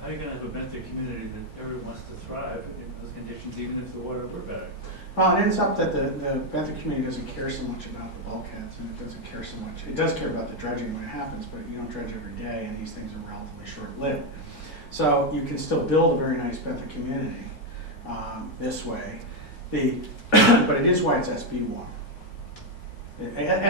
How are you going to have a benthic community that everyone wants to thrive in those conditions, even if the water were better? Well, it ends up that the benthic community doesn't care so much about the bulkheads, and it doesn't care so much. It does care about the dredging when it happens, but you don't dredge every day, and these things are relatively short-lived. So you can still build a very nice benthic community this way. But it is why it's SB1.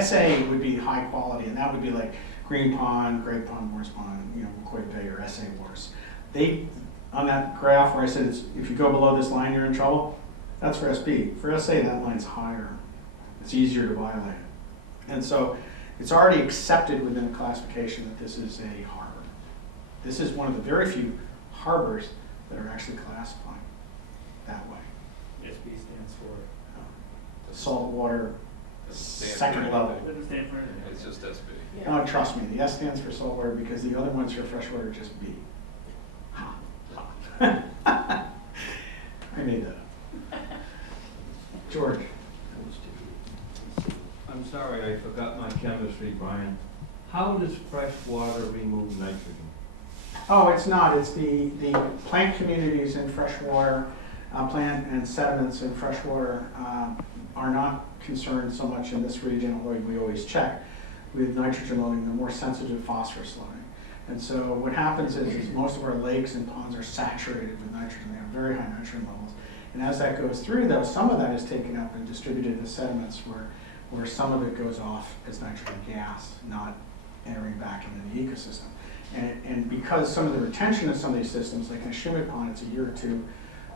SA would be high quality, and that would be like Green Pond, Great Pond, Morris Pond, McCoy Bay, or SA waters. They, on that graph where I said if you go below this line, you're in trouble, that's for SB. For SA, that line's higher. It's easier to violate. And so it's already accepted within the classification that this is a harbor. This is one of the very few harbors that are actually classified that way. SB stands for? Saltwater second level. It doesn't stand for anything. It's just SB. Yeah. Oh, trust me, the S stands for saltwater because the other ones for freshwater are just B. Ha. Ha. I made that up. George. I'm sorry, I forgot my chemistry, Brian. How does fresh water remove nitrogen? Oh, it's not. It's the plant communities in freshwater, plant and sediments in freshwater are not concerned so much in this region, although we always check with nitrogen loading. They're more sensitive to phosphorus loading. And so what happens is most of our lakes and ponds are saturated with nitrogen. They have very high nitrogen levels. And as that goes through, though, some of that is taken up and distributed to sediments where some of it goes off as nitrogen gas, not entering back into the ecosystem. And because some of the retention of some of these systems, like in a Shumate pond, it's a year or two,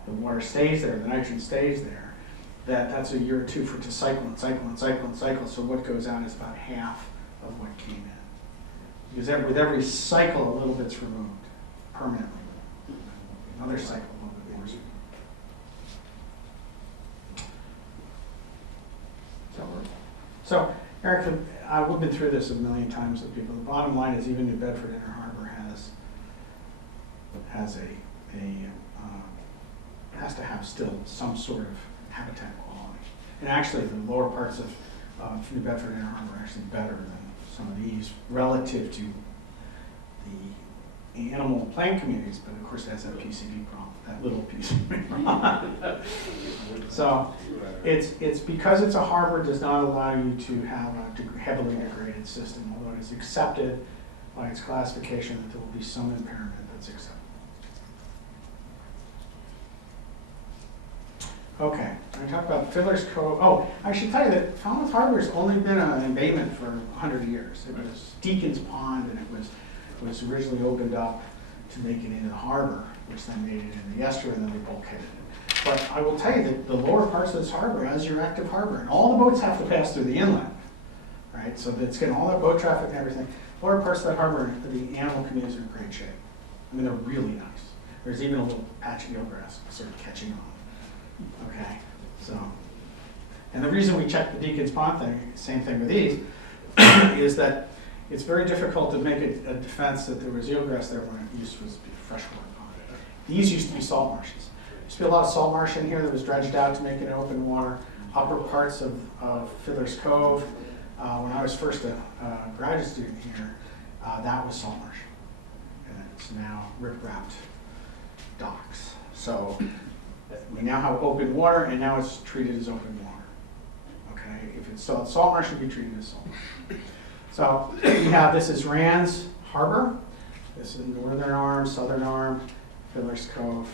the water stays there, the nitrogen stays there, that's a year or two for it to cycle and cycle and cycle and cycle. So what goes out is about half of what came in. Because with every cycle, a little bit's removed permanently. Another cycle, a little bit more is removed. So, Eric, we've been through this a million times with people. The bottom line is even New Bedford Inner Harbor has to have still some sort of habitat quality. And actually, the lower parts of New Bedford Inner Harbor are actually better than some of these relative to the animal and plant communities, but of course that's that PCB problem, that little PCB problem. So it's because it's a harbor, does not allow you to have a heavily degraded system, although it is accepted by its classification that there will be some impairment that's accepted. Okay, I'm going to talk about Fiddler's Cove. Oh, I should tell you that Falmouth Harbor has only been an embayment for 100 years. It was Deacon's Pond, and it was originally opened up to make it into the harbor, which then made it into the estuary, and then they bulkheaded it. But I will tell you that the lower parts of this harbor has your active harbor, and all the boats have to pass through the inlet, right? So it's getting all that boat traffic and everything. Lower parts of that harbor, the animal communities are in great shape. I mean, they're really nice. There's even a little patch of eelgrass sort of catching on. Okay, so, and the reason we checked the Deacon's Pond thing, same thing with these, is that it's very difficult to make a defense that there was eelgrass there when it used to be a freshwater pond. These used to be salt marshes. There used to be a lot of salt marsh in here that was dredged out to make it open water. Upper parts of Fiddler's Cove, when I was first a graduate student here, that was salt marsh. And it's now rip-wrapped docks. So we now have open water, and now it's treated as open water. Okay, if it's salt marsh, it should be treated as salt marsh. So we have, this is Rand's Harbor. This is northern arm, southern arm, Fiddler's Cove,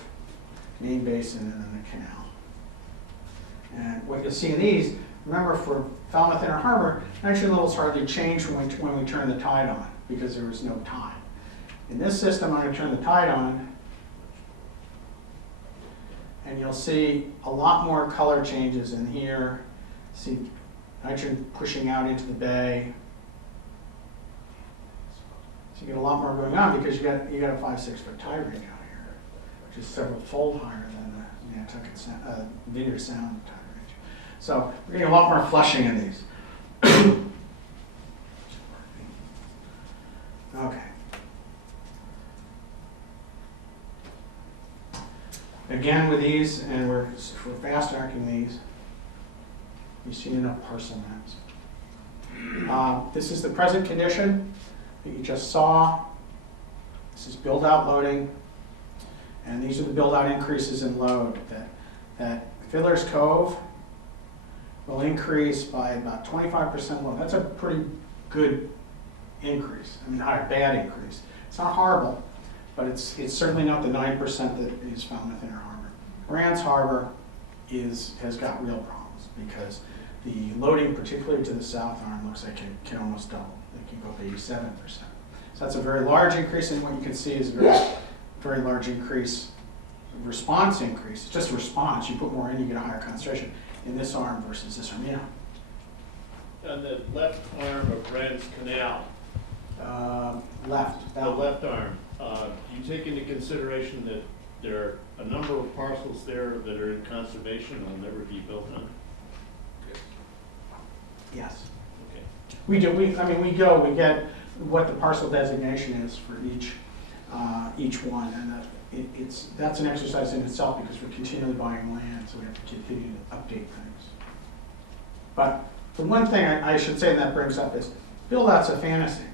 main basin, and then the canal. And what you'll see in these, remember for Falmouth Inner Harbor, nitrogen levels hardly changed when we turn the tide on, because there was no tide. In this system, I'm going to turn the tide on, and you'll see a lot more color changes in here. See nitrogen pushing out into the bay. So you get a lot more going on because you got a 5-6 foot tide range out here, which is several fold higher than the Nantucket Vineyard Sound tide range. So we're getting a lot more flushing in these. Okay. Again with these, and we're fast arcing these. You've seen enough parcel maps. This is the present condition that you just saw. This is build out loading, and these are the build out increases in load. That Fiddler's Cove will increase by about 25% load. That's a pretty good increase. I mean, not a bad increase. It's not horrible, but it's certainly not the 9% that is found within our harbor. Rand's Harbor has got real problems because the loading, particularly to the south arm, looks like it can almost double. It can go up 87%. So that's a very large increase, and what you can see is a very large increase, response increase. It's just a response. You put more in, you get a higher concentration in this arm versus this arm. Yeah. On the left arm of Rand's Canal, Left. the left arm, you take into consideration that there are a number of parcels there that are in conservation and will never be built on? Yes. Okay. We do. We get what the parcel designation is for each one, and that's an exercise in itself because we're continually buying land, so we have to continue to update things. But the one thing I should say that brings up is build out's a fantasy.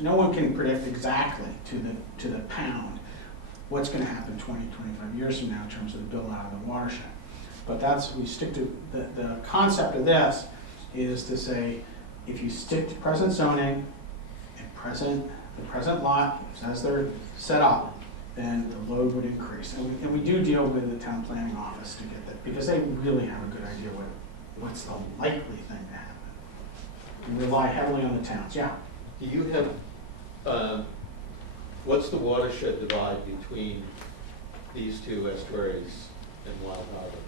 No one can predict exactly to the pound what's going to happen 20, 25 years from now in terms of the build out of the watershed. But we stick to the concept of this is to say, if you stick to present zoning and the present lot as they're set up, then the load would increase. And we do deal with the town planning office to get that, because they really have a good idea what's the likely thing to happen. We rely heavily on the towns. Yeah. Do you have, what's the watershed divide between these two estuaries and Wild Harbor?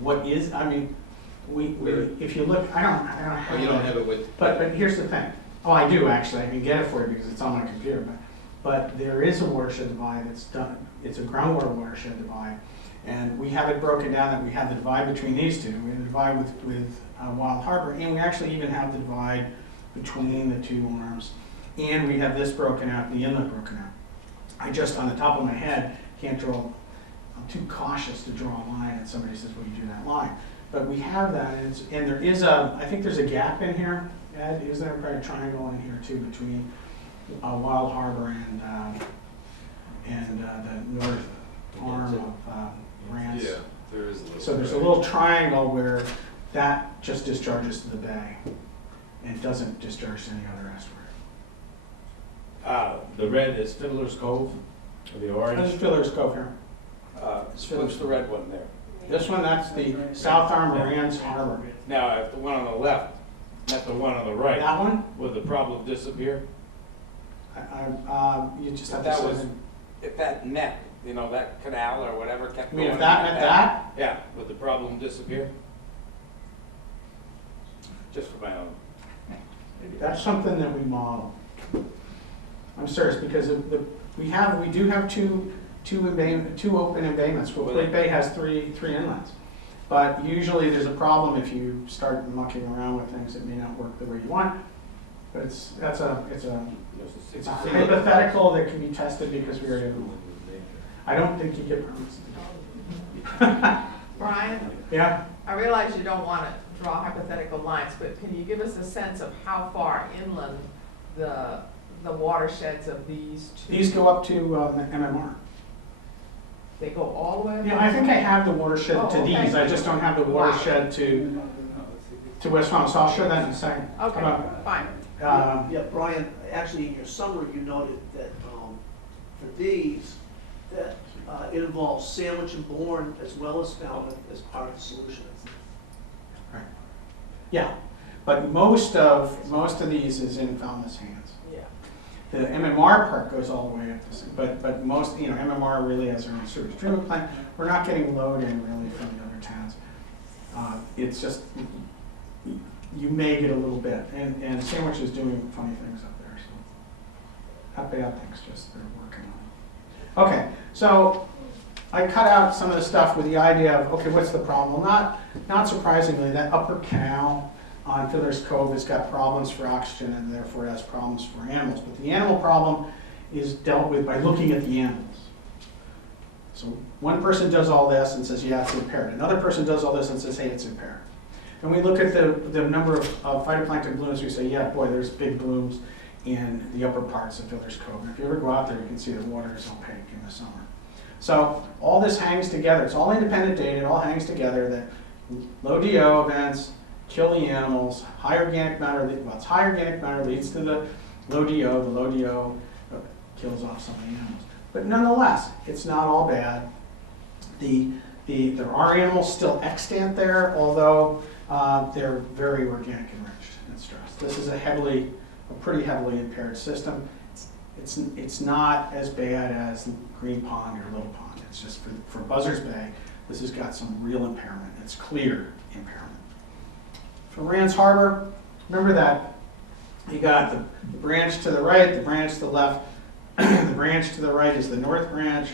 What is, I mean, if you look, I don't have Oh, you don't have it with? But here's the thing. Oh, I do actually. I can get it for you because it's on my computer. But there is a watershed divide that's done. It's a groundwater watershed divide, and we have it broken down that we have the divide between these two. We have the divide with Wild Harbor, and we actually even have the divide between the two arms, and we have this broken out, the inlet broken out. I just, on the top of my head, can't draw. I'm too cautious to draw a line, and somebody says, "Well, you do that line." But we have that, and there is I think there's a gap in here Ed, isn't there probably a triangle in here too between Wild Harbor and the north arm of Rance? Yeah, there is a little. So there's a little triangle where that just discharges to the bay and doesn't discharge to any other estuary. The red is Fiddler's Cove, or the This orange. is Fiddler's Cove here. What's the red one there? This one, that's the south arm of Rance Harbor. Now, if the one on the left, not the one on the right, That one, will the problem disappear? you just have That to was- say. If that met, you know, that canal or whatever kept I going. mean, if that meant that, Yeah, would the problem disappear? Just for my own. that's something that we model. I'm serious, because we do have two open embayments. Well, Great Bay has three inlets. But usually there's a problem if you start mucking around with things that may not work the way you want. But it's a hypothetical that can be tested because we already know. I don't think you get permits. Brian, Yeah, I realize you don't want to draw hypothetical lines, but can you give us a sense of how far inland the watersheds of these two? these go up to MMR. They go all the way up? Yeah, I think I have the watershed to Oh, okay. these. I just don't have the watershed to West Falmouth. So I'll show that in a second. Okay, How about, fine. Yeah, Brian, actually in your summary, you noted that for these, that it involves Sandwich and Bourne as well as Falmouth as part of the solution. yeah, but most of these is in Falmouth's hands. Yeah. The MMR part goes all the way up to, but most, MMR really has their own sewage treatment plant. We're not getting load in really from the other towns. It's just, you may get a little bit, and Sandwich is doing funny things up there, so. Not bad things, just they're working on it. Okay, so I cut out some of the stuff with the idea of, okay, what's the problem? Well, not surprisingly, that upper canal on Fiddler's Cove has got problems for oxygen and therefore it has problems for animals. But the animal problem is dealt with by looking at the animals. So one person does all this and says, yeah, it's impaired. Another person does all this and says, hey, it's impaired. And we look at the number of phytoplankton blooms, we say, yeah, boy, there's big blooms in the upper parts of Fiddler's Cove. And if you ever go out there, you can see the water is opaque in the summer. So all this hangs together. It's all independent data. It all hangs together that low DO events kill the animals. High organic matter, it's high organic matter leads to the low DO. The low DO kills off some of the animals. But nonetheless, it's not all bad. There are animals still extant there, although they're very organic enriched and stressed. This is a pretty heavily impaired system. It's not as bad as Green Pond or Little Pond. It's just for Buzzards Bay, this has got some real impairment. It's clear impairment. For Rance Harbor, remember that you got the branch to the right, the branch to the left. The branch to the right is the north branch,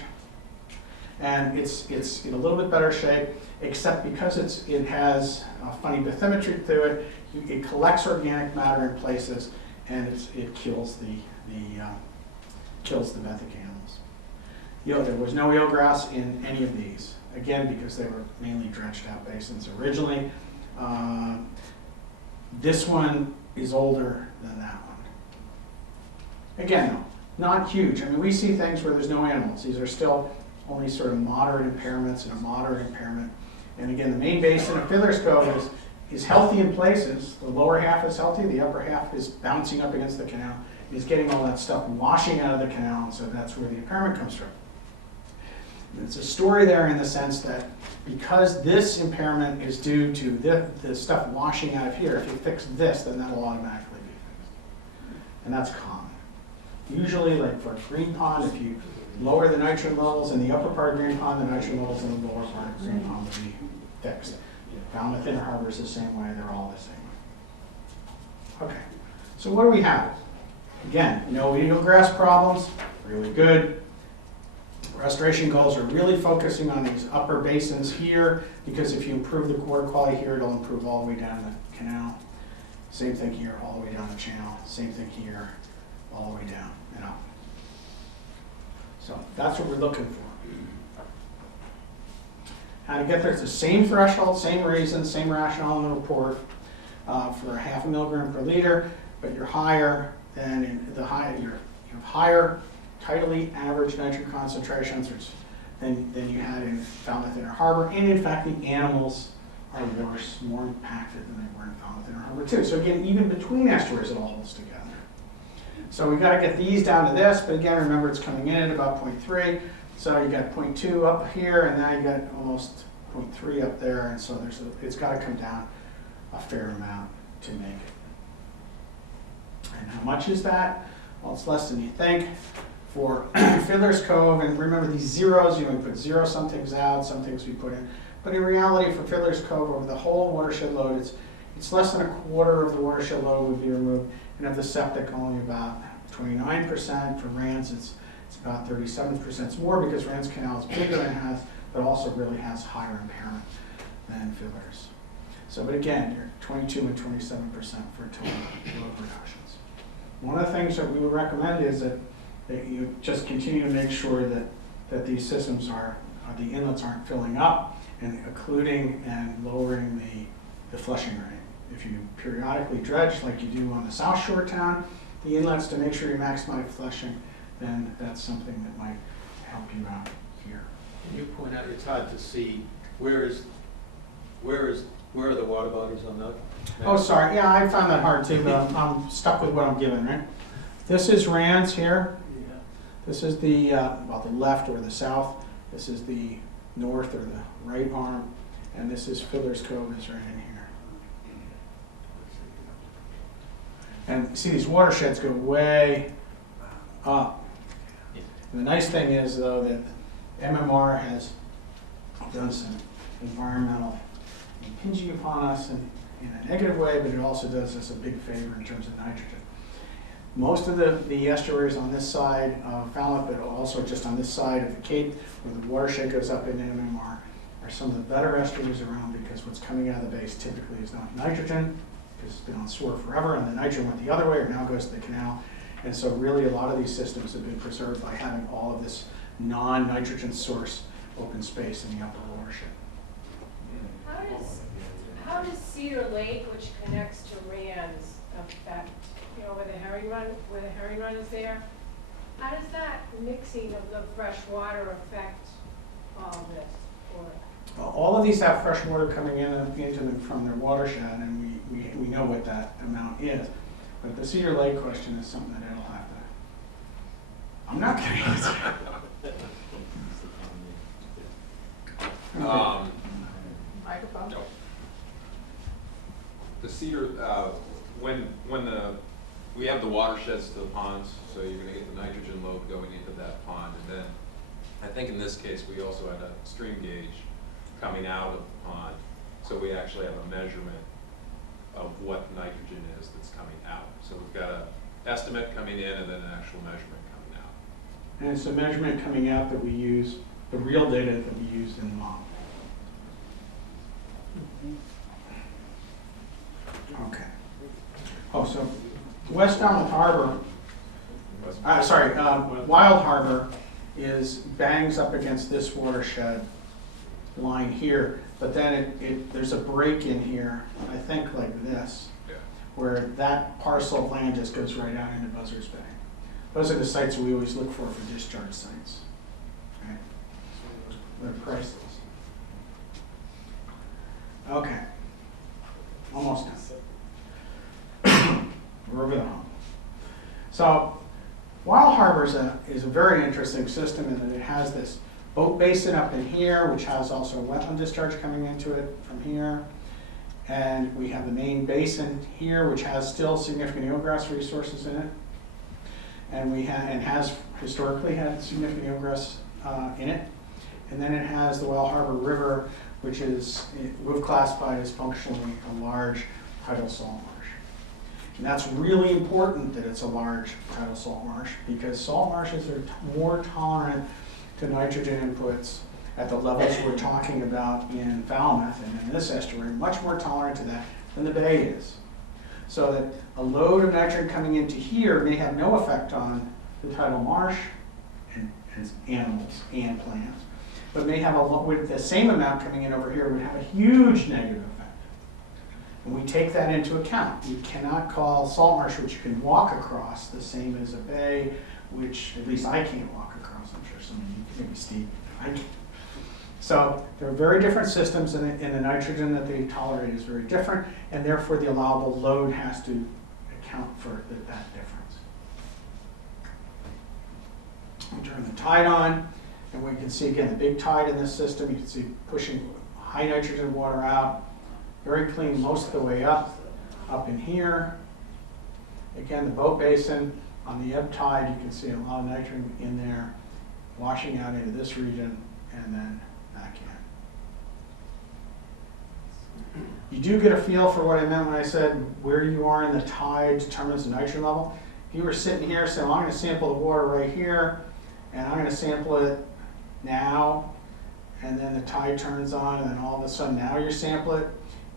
and it's in a little bit better shape, except because it has a funny bathymetry to it. It collects organic matter in places, and it kills the benthic animals. There was no eelgrass in any of these, again because they were mainly drenched out basins originally. This one is older than that one. Again, though, not huge. I mean, we see things where there's no animals. These are still only sort of moderate impairments and a moderate impairment. And again, the main basin of Fiddler's Cove is healthy in places. The lower half is healthy, the upper half is bouncing up against the canal. It's getting all that stuff washing out of the canal, and so that's where the impairment comes from. It's a story there in the sense that because this impairment is due to the stuff washing out of here, if you fix this, then that'll automatically be fixed. And that's common. Usually, like for Green Pond, if you lower the nitrogen levels in the upper part of Green Pond, the nitrogen levels in the lower part of Green Pond will be fixed. Falmouth Inner Harbor is the same way, they're all the same way. Okay, so what do we have? Again, no eelgrass problems, really good. Restoration goals are really focusing on these upper basins here, because if you improve the water quality here, it'll improve all the way down the canal. Same thing here, all the way down the channel. Same thing here, all the way down and up. So that's what we're looking for. How to get there, it's the same threshold, same reason, same rationale in the report. for 0.5 milligram per liter, but you're higher than you have higher tidally average nitrogen concentrations than you had in Falmouth Inner Harbor. And in fact, the animals are worse, more impacted than they were in Falmouth Inner Harbor too. So again, even between estuaries, it all holds together. So we've got to get these down to this, but again, remember it's coming in at about 0.3. So you got 0.2 up here, and now you got almost 0.3 up there, and so it's got to come down a fair amount to make it. And how much is that? Well, it's less than you think. For Fiddler's Cove, and remember these zeros, we put zero some things out, some things we put in. But in reality, for Fiddler's Cove, over the whole watershed load, it's less than 1/4 of the watershed load would be removed, and of the septic, only about 29%. For Rand's, it's about 37%. It's more because Rand's Canal is bigger and but also really has higher impairment than Fiddler's. So, but again, you're 22 and 27% for total load reductions. One of the things that we would recommend is that you just continue to make sure that these systems the inlets aren't filling up, and including and lowering the flushing rate. If you periodically dredge like you do on the South Shore town, the inlets to make sure you maximize flushing, then that's something that might help you out here. Can you point out, it's hard to see, where are the water bodies on that? Oh, sorry, yeah, I found that hard too, but I'm stuck with what I'm given, right? This is Rand's here. This is the left or the south. This is the north or the right arm. And this is Fiddler's Cove is right in here. And see, these watersheds go way up. And the nice thing is, though, that MMR has done some environmental impinging upon us in a negative way, but it also does us a big favor in terms of nitrogen. Most of the estuaries on this side of Falmouth, but also just on this side of the Cape, where the watershed goes up into MMR, are some of the better estuaries around, because what's coming out of the base typically is not nitrogen, because it's been on sewer forever, and the nitrogen went the other way, or now goes to the canal. And so really a lot of these systems have been preserved by having all of this non-nitrogen source open space in the upper watershed. How does Cedar Lake, which connects to Rand's, affect, where the herring run is there? How does that mixing of the fresh water affect all this? All of these have fresh water coming into them from their watershed, and we know what that amount is. But the Cedar Lake question is something that it'll have to. I'm not going to answer. Microphone? No. The Cedar, we have the watersheds to the ponds, so you're gonna get the nitrogen load going into that pond, and then I think in this case, we also had a stream gauge coming out of the pond, so we actually have a measurement of what nitrogen is that's coming out. So we've got an estimate coming in and then an actual measurement coming out. And it's a measurement coming out that we use, the real data that we used in the model. Okay. Oh, so West Falmouth Harbor, Wild Harbor bangs up against this watershed line here, but then there's a break in here, I think like this, where that parcel of land just goes right out into Buzzards Bay. Those are the sites we always look for discharge sites. Right? They're priceless. Okay. Almost done. We're over the hump. So, Wild Harbor is a very interesting system in that it has this boat basin up in here, which has also a wetland discharge coming into it from here. And we have the main basin here, which has still significant eelgrass resources in it. And has historically had significant eelgrass in it. And then it has the Wild Harbor River, which we've classified as functionally a large tidal salt marsh. And that's really important that it's a large tidal salt marsh, because salt marshes are more tolerant to nitrogen inputs at the levels we're talking about in Falmouth and in this estuary, much more tolerant to that than the bay is. So that a load of nitrogen coming into here may have no effect on the tidal marsh and animals and plants, but may have with the same amount coming in over here would have a huge negative effect. And we take that into account. You cannot call salt marsh, which you can walk across, the same as a bay, which at least I can't walk across. I'm sure some of you, maybe Steve, I can. So there are very different systems, and the nitrogen that they tolerate is very different, and therefore the allowable load has to account for that difference. We turn the tide on, and we can see again the big tide in this system. You can see pushing high nitrogen water out, very clean most of the way up in here. Again, the boat basin on the ebb tide, you can see a lot of nitrogen in there, washing out into this region, and then back in. You do get a feel for what I meant when I said where you are in the tide determines the nitrogen level. If you were sitting here saying, well, I'm going to sample the water right here, and I'm going to sample it now, and then the tide turns on, and then all of a sudden now you sample it,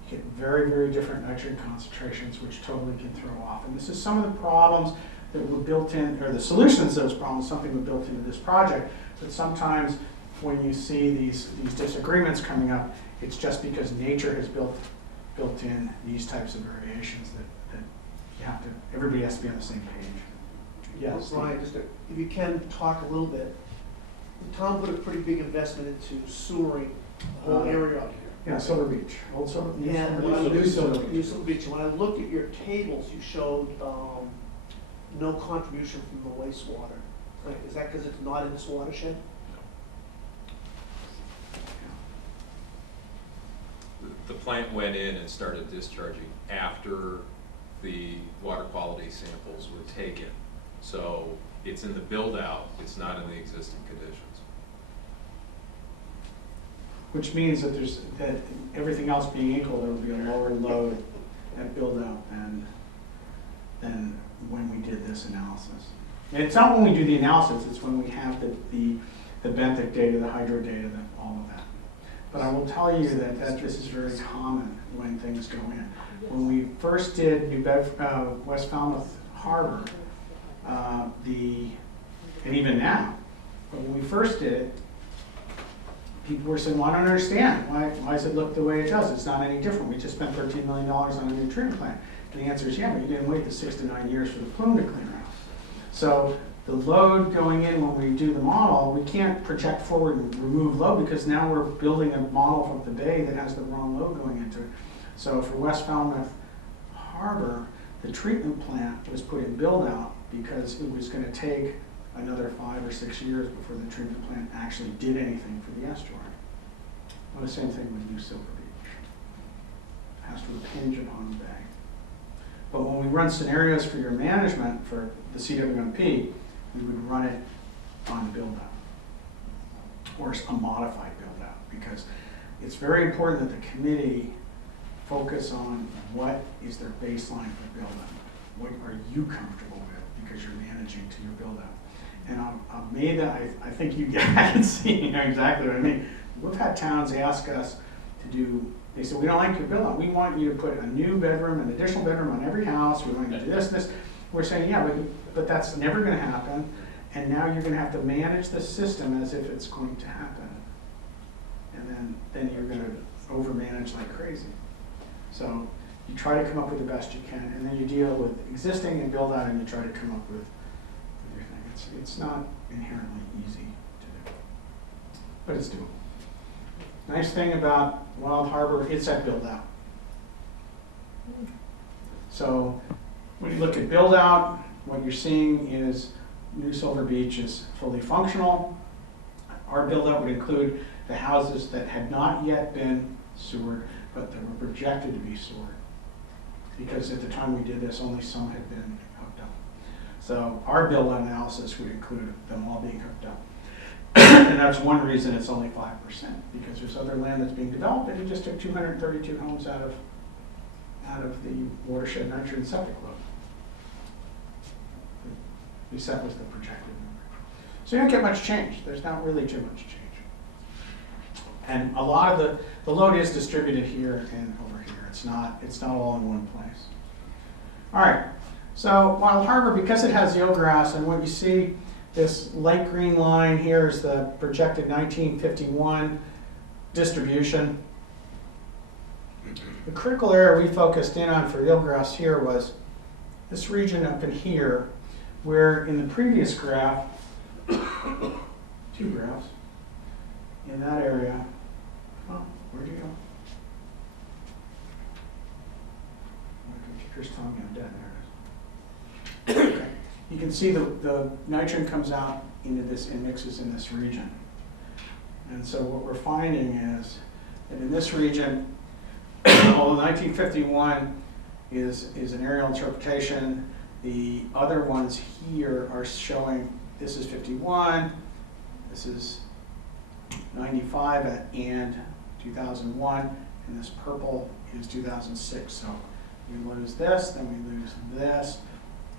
you get very, very different nitrogen concentrations, which totally can throw off. And this is some of the problems that were built in, or the solutions to those problems, something we built into this project. But sometimes when you see these disagreements coming up, it's just because nature has built in these types of variations that you have to, everybody has to be on the same page. Yes. Brian, just if you can talk a little bit. The town put a pretty big investment into sewering the whole area out here. Yeah, Silver Beach, old Silver, And new when I looked new Silver at Beach. Silver Beach, when I looked at your tables, you showed no contribution from the wastewater. Right, is that because it's not in this watershed? The plant went in and started discharging after the water quality samples were taken. So it's in the build out, it's not in the existing conditions. Which means that that everything else being equal, there will be a lower load at build out than when we did this analysis. And it's not when we do the analysis, it's when we have the benthic data, the hydro data, all of that. But I will tell you that this is very common when things go in. When we first did West Falmouth Harbor, and even now, but when we first did it, people were saying, well, I don't understand. Why does it look the way it does? It's not any different. We just spent $13 million on a new treatment plant. And the answer is, yeah, but you didn't wait the 6 to 9 years for the plume to clear out. So the load going in when we do the model, we can't project forward and remove load because now we're building a model from the bay that has the wrong load going into it. So for West Falmouth Harbor, the treatment plant was put in build out because it was going to take another 5 or 6 years before the treatment plant actually did anything for the estuary. Well, the same thing with New Silver Beach. It has to impinge upon the bay. But when we run scenarios for your management for the CWMP, we would run it on build out or a modified build out because it's very important that the committee focus on what is their baseline for build out. What are you comfortable with because you're managing to your build out. And I've made that, I think you can see exactly what I mean. We've had towns ask us to do, they said, we don't like your build out. We want you to put a new bedroom, an additional bedroom on every house. We want you to do this and this. We're saying, yeah, but that's never going to happen. And now you're going to have to manage the system as if it's going to happen. And then you're going to overmanage like crazy. So you try to come up with the best you can. And then you deal with existing and build out and you try to come up with everything. It's not inherently easy to do, but it's doable. Nice thing about Wild Harbor, it's at build out. So when you look at build out, what you're seeing is New Silver Beach is fully functional. Our build out would include the houses that had not yet been sewered, but that were projected to be sewered. Because at the time we did this, only some had been hooked up. So our build out analysis would include them all being hooked up. And that's one reason it's only 5%, because there's other land that's being developed, and it just took 232 homes out of the watershed nitrogen septic load. At least that was the projected number. So you don't get much change. There's not really too much change. And a lot of the load is distributed here and over here. It's not all in one place. All right. So Wild Harbor, because it has eelgrass, and what you see, this light green line here is the projected 1951 distribution. The critical area we focused in on for eelgrass here was this region up in here, where in the previous graph, 2 graphs, in that area, oh, where'd you go? My computer's telling me I'm dead, there it is. Okay. You can see the nitrogen comes out into this and mixes in this region. And so what we're finding is that in this region, although 1951 is an aerial interpretation, the other ones here are showing this is 51, this is 95 and 2001, and this purple is 2006. So we lose this, then we lose this,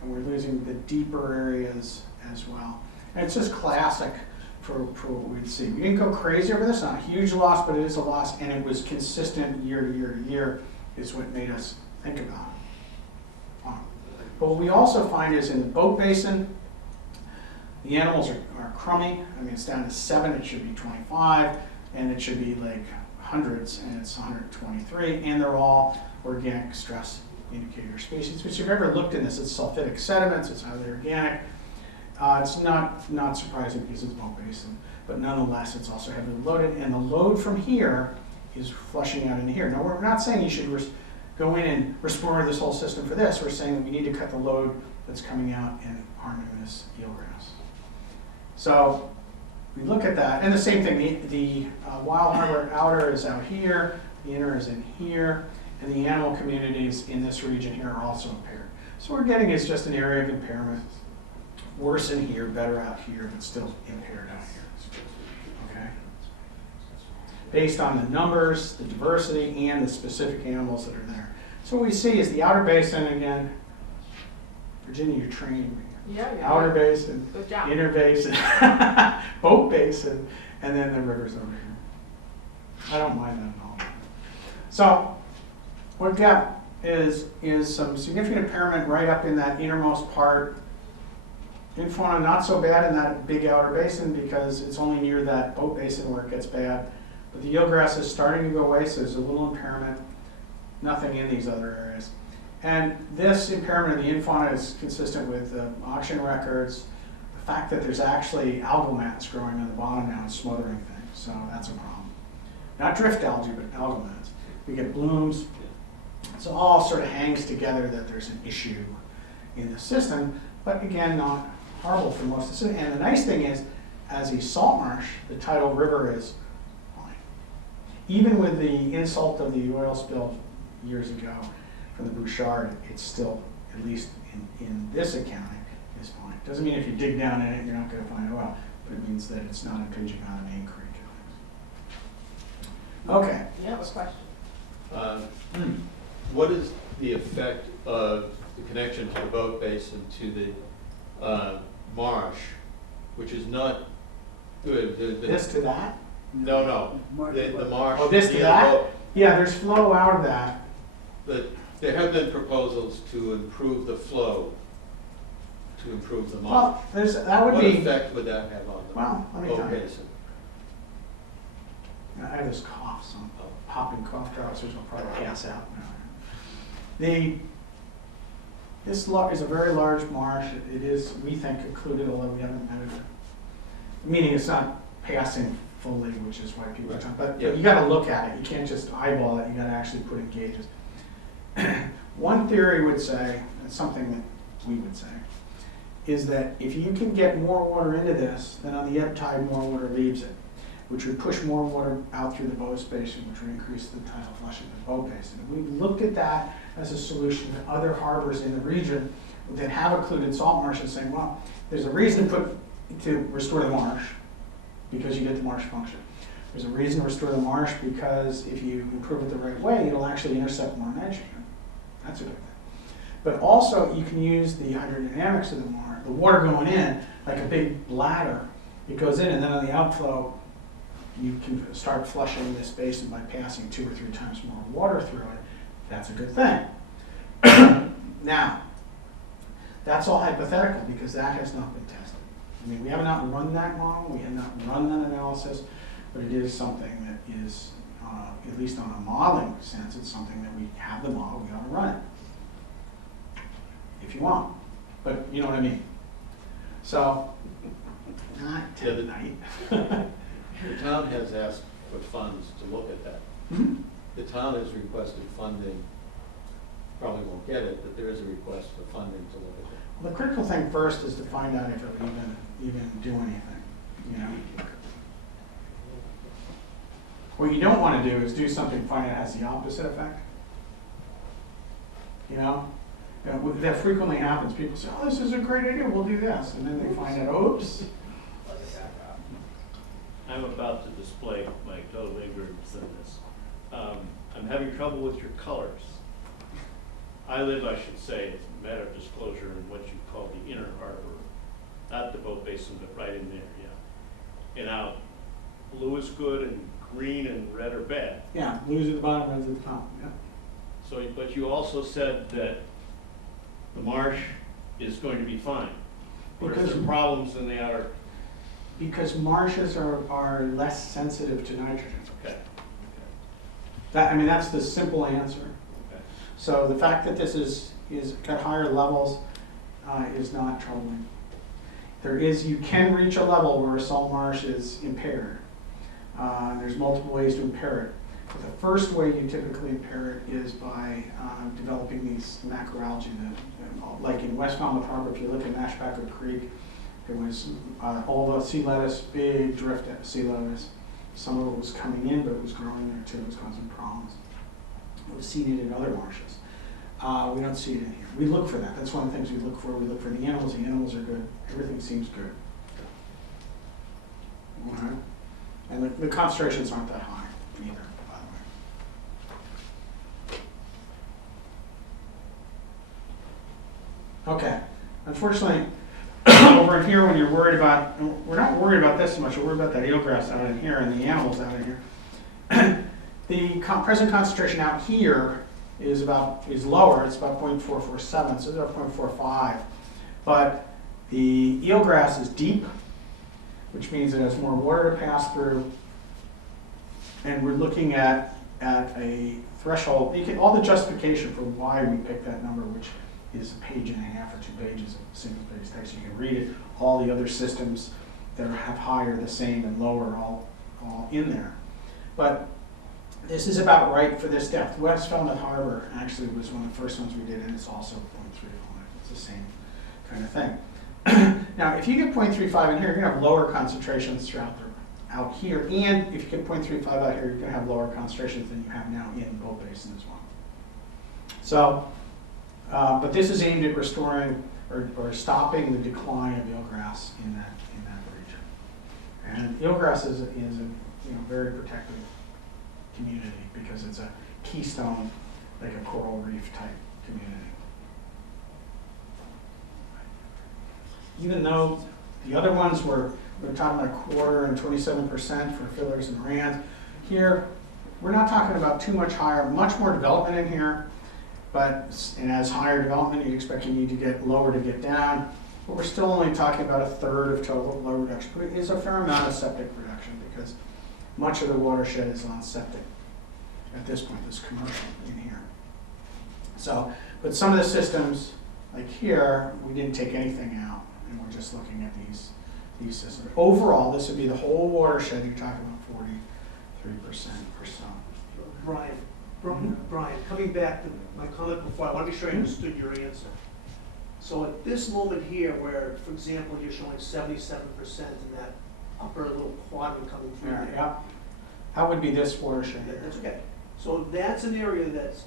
and we're losing the deeper areas as well. And it's just classic for what we'd see. We didn't go crazy over this, not a huge loss, but it is a loss, and it was consistent year to year to year is what made us think about it. But what we also find is in the boat basin, the animals are crummy. I mean, it's down to 7, it should be 25, and it should be like hundreds, and it's 123, and they're all organic stress indicator species, which if you've ever looked in this, it's sulfidic sediments, it's highly organic. It's not surprising because it's boat basin, but nonetheless, it's also heavily loaded, and the load from here is flushing out into here. Now, we're not saying you should go in and restore this whole system for this. We're saying that we need to cut the load that's coming out and harming this eelgrass. So we look at that, and the same thing, the wild harbor outer is out here, the inner is in here, and the animal communities in this region here are also impaired. So what we're getting is just an area of impairment. Worse in here, better out here, but still impaired out here. Okay? Based on the numbers, the diversity, and the specific animals that are there. So what we see is the outer basin again. Virginia, you're training me. Yeah, yeah. Outer basin, Good job. inner basin, boat basin, and then the rivers over here. I don't mind that at all. So what we've got is some significant impairment right up in that innermost part. In fauna, not so bad in that big outer basin because it's only near that boat basin where it gets bad. But the eelgrass is starting to go away, so there's a little impairment. Nothing in these other areas. And this impairment of the infauna is consistent with auction records, the fact that there's actually algal mats growing on the bottom now and smothering things, so that's a problem. Not drift algae, but algal mats. We get blooms. So it all sort of hangs together that there's an issue in the system, but again, not horrible for most of the system. And the nice thing is, as a salt marsh, the tidal river is fine. Even with the insult of the oil spill years ago from the Bouchard, it's still, at least in this accounting, is fine. Doesn't mean if you dig down in it, you're not going to find oil, but it means that it's not impinging on the main creek. Okay. You have a question? What is the effect of the connection to the boat basin to the marsh, which is not good? This to that? No, the marsh. Oh, this to that? Yeah, there's flow out of that. There have been proposals to improve the flow, to improve the marsh. Well, that would What be. effect would that have on the Well, let me boat tell you. basin? I have this cough, so I'm popping cough drops, which I'll probably pass out now. This is a very large marsh. It is, we think, occluded, although we haven't measured it. Meaning it's not passing fully, which is why people are talking. But you got to look at it. You can't just eyeball it. You got to actually put in gauges. One theory would say, and something that we would say, is that if you can get more water into this, then on the ebb tide, more water leaves it, which would push more water out through the boat basin, which would increase the tidal flushing of the boat basin. We looked at that as a solution to other harbors in the region that have occluded salt marshes, saying, well, there's a reason to restore the marsh, because you get the marsh function. There's a reason to restore the marsh because if you improve it the right way, it'll actually intercept more nitrogen. That's a good thing. But also, you can use the hydrodynamics of the marsh, the water going in, like a big bladder. It goes in, and then on the outflow, you can start flushing this basin by passing 2 or 3 times more water through it. That's a good thing. Now, that's all hypothetical because that has not been tested. I mean, we have not run that model, we have not run that analysis, but it is something that is at least on a modeling sense, it's something that we have the model, we ought to run it. If you want, but you know what I mean. So, not tonight. The town has asked for funds to look at that. Mhm. The town has requested funding, probably won't get it, but there is a request for funding to look at that. Well, the critical thing first is to find out if it would even do anything, you know? What you don't want to do is do something, find it has the opposite effect. You know? That frequently happens. People say, oh, this is a great idea, we'll do this. And then they find out, oops. I'm about to display my total ignorance in this. I'm having trouble with your colors. I live, I should say, it's a matter of disclosure in what you call the inner harbor, not the boat basin, but right in there, yeah. And now, blue is good and green and red are bad. Yeah, blues at the bottom, reds at the top. Yeah. So, but you also said that the marsh is going to be fine. Or is there problems in the outer? Because marshes are less sensitive to nitrogen. Okay. That's the simple answer. Okay. So the fact that this is got higher levels is not troubling. You can reach a level where a salt marsh is impaired. There's multiple ways to impair it. But the first way you typically impair it is by developing these macroalgae. Like in West Falmouth Harbor, if you look at Mashbacker Creek, there was all the sea lettuce, big drift sea lettuce. Some of it was coming in, but it was growing there too. It was causing problems. It was seeded in other marshes. We don't see it in here. We look for that. That's one of the things we look for. We look for the animals. The animals are good. Everything seems good. All right. And the concentrations aren't that high either, by the way. Okay. Unfortunately, over in here, when you're worried about, we're not worried about this so much, we're worried about that eelgrass out in here and the animals out in here. The present concentration out here is lower, it's about 0.447, so it's about 0.45. But the eelgrass is deep, which means it has more water to pass through. And we're looking at a threshold. All the justification for why we picked that number, which is a page and a half or 2 pages of single-page text. You can read it. All the other systems that have higher, the same, and lower are all in there. But this is about right for this depth. West Falmouth Harbor actually was one of the first ones we did, and it's also 0.35. It's the same kind of thing. Now, if you get 0.35 in here, you're going to have lower concentrations throughout out here, and if you get 0.35 out here, you're going to have lower concentrations than you have now in boat basin as well. So, but this is aimed at restoring or stopping the decline of eelgrass in that region. And eelgrass is a very protected community because it's a keystone, like a coral reef type community. Even though the other ones we're talking about 1/4 and 27% for fillers and rands, here we're not talking about too much higher, much more development in here. And as higher development, you'd expect you need to get lower to get down. But we're still only talking about 1/3 of total low reduction. But it is a fair amount of septic reduction because much of the watershed is on septic at this point, this commercial in here. So, but some of the systems, like here, we didn't take anything out, and we're just looking at these systems. Overall, this would be the whole watershed. You're talking about 43% or so. Brian, coming back to my comment before, I want to be sure I understood your answer. So at this moment here, where, for example, you're showing 77% in that upper little quadrant coming through there. Yeah. That would be this watershed. That's okay. So that's an area that's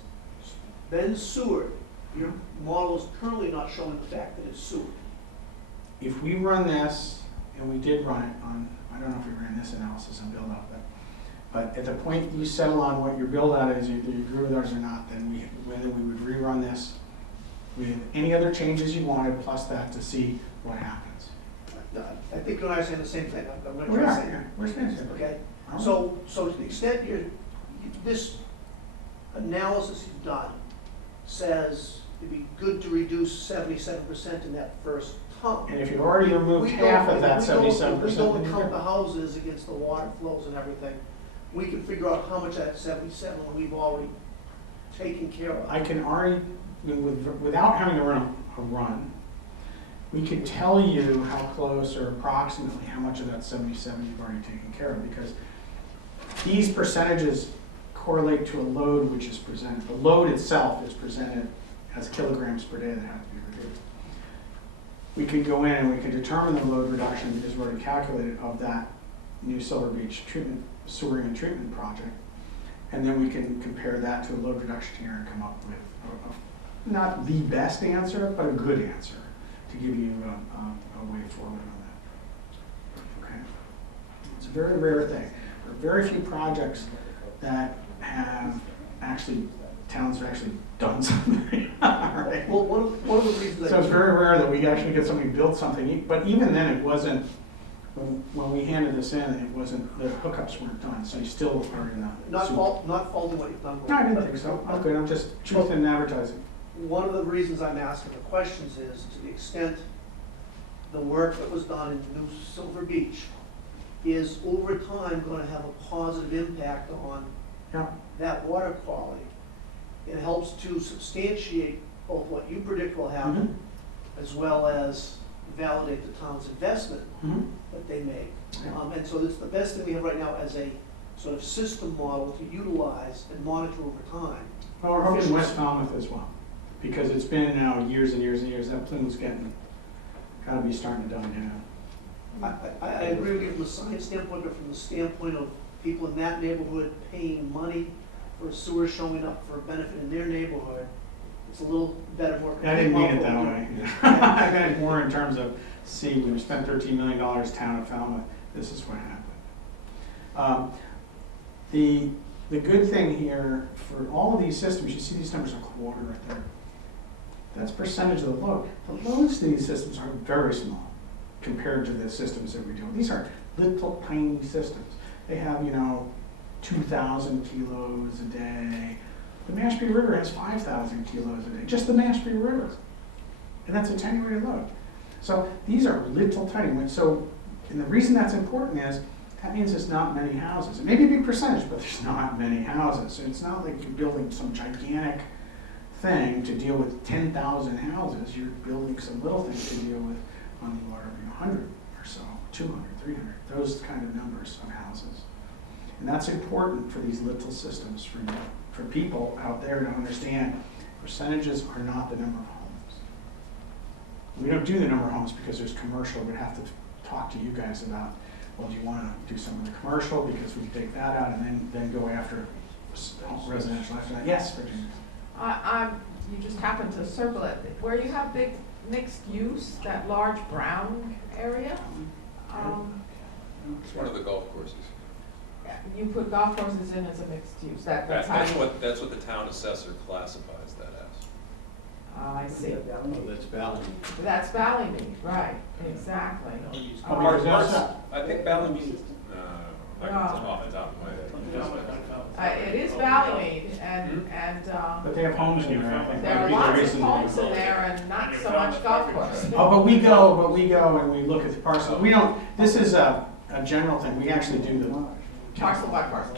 been sewered. Your model is currently not showing the fact that it's sewered. If we run this, and we did run it on, I don't know if we ran this analysis on build out, but at the point you settle on what your build out is, either you agree with ours or not, then we would rerun this with any other changes you wanted, plus that to see what happens. I think you and I are saying the same thing. I'm going to We try to are, say. yeah. We're saying the same. Okay. All right. So to the extent this analysis you've done says it'd be good to reduce 77% in that first hump. And if you've already removed half of that 77%, we don't then count you're the houses against the water flows and everything. we can figure out how much of that 77 we've already taken care of. I can already, without having to run a run, we could tell you how close or approximately how much of that 77 you've already taken care of, because these percentages correlate to a load which is presented. The load itself is presented as kilograms per day that have to be reduced. We could go in and we could determine the load reduction because we've already calculated of that new Silver Beach treatment, sewering and treatment project. And then we can compare that to a load reduction here and come up with not the best answer, but a good answer to give you a way forward on that. Okay. It's a very rare thing. There are very few projects that have actually, towns have actually done something. Right? Well, one of the reasons So it's very rare that we actually get somebody build something, but even then it wasn't, when we handed this in, it wasn't, the hookups weren't done, so you still are in the. not faulting what you've done. No, I didn't think so. I'm good, I'm just truth in advertising. One of the reasons I'm asking the questions is to the extent the work that was done in New Silver Beach is over time going to have a positive impact on Yeah. that water quality. It helps to substantiate both what you predict will happen, as well as validate the town's investment that they make. Yeah. And so it's the best thing we have right now as a sort of system model to utilize and monitor over time. Well, we're hoping West Falmouth as well, because it's been now years and years and years, that plume's gotta be starting to die down. I agree with you from the science standpoint, but from the standpoint of people in that neighborhood paying money for a sewer showing up for a benefit in their neighborhood, it's a little better, more. I didn't mean it that way. I meant it more in terms of, see, we spent $13 million town of Falmouth, this is what happened. The good thing here, for all of these systems, you see these numbers are quarter right there. That's percentage of the load. The loads to these systems are very small compared to the systems that we do. These are little tiny systems. They have, 2,000 kilos a day. The Mashpee River has 5,000 kilos a day, just the Mashpee River. And that's attenuated load. So these are little tiny ones. So, and the reason that's important is, that means there's not many houses. It may be a big percentage, but there's not many houses. So it's not like you're building some gigantic thing to deal with 10,000 houses. You're building some little things to deal with on the order of 100 or so, 200, 300, those kind of numbers of houses. And that's important for these little systems, for people out there to understand percentages are not the number of homes. We don't do the number of homes because there's commercial. We'd have to talk to you guys about, well, do you want to do some of the commercial because we take that out and then go after residential after that? Yes, Virginia. You just happened to circle it. Where you have big mixed use, that large brown area, It's one of the golf courses. you put golf courses in as a mixed use. That's how That's you. what the town assessor classifies that as. I see. Oh, that's valid. That's Valleymead, right, exactly. I think Ballymead, I can No. off the top of my head. It is Valleymead, and But they have homes in there, I think. there are Maybe the lots of reason homes they- in there and not so much golf course. Oh, but we go and we look at the parcel. We don't, this is a general thing. We actually do the. Parcel by parcel,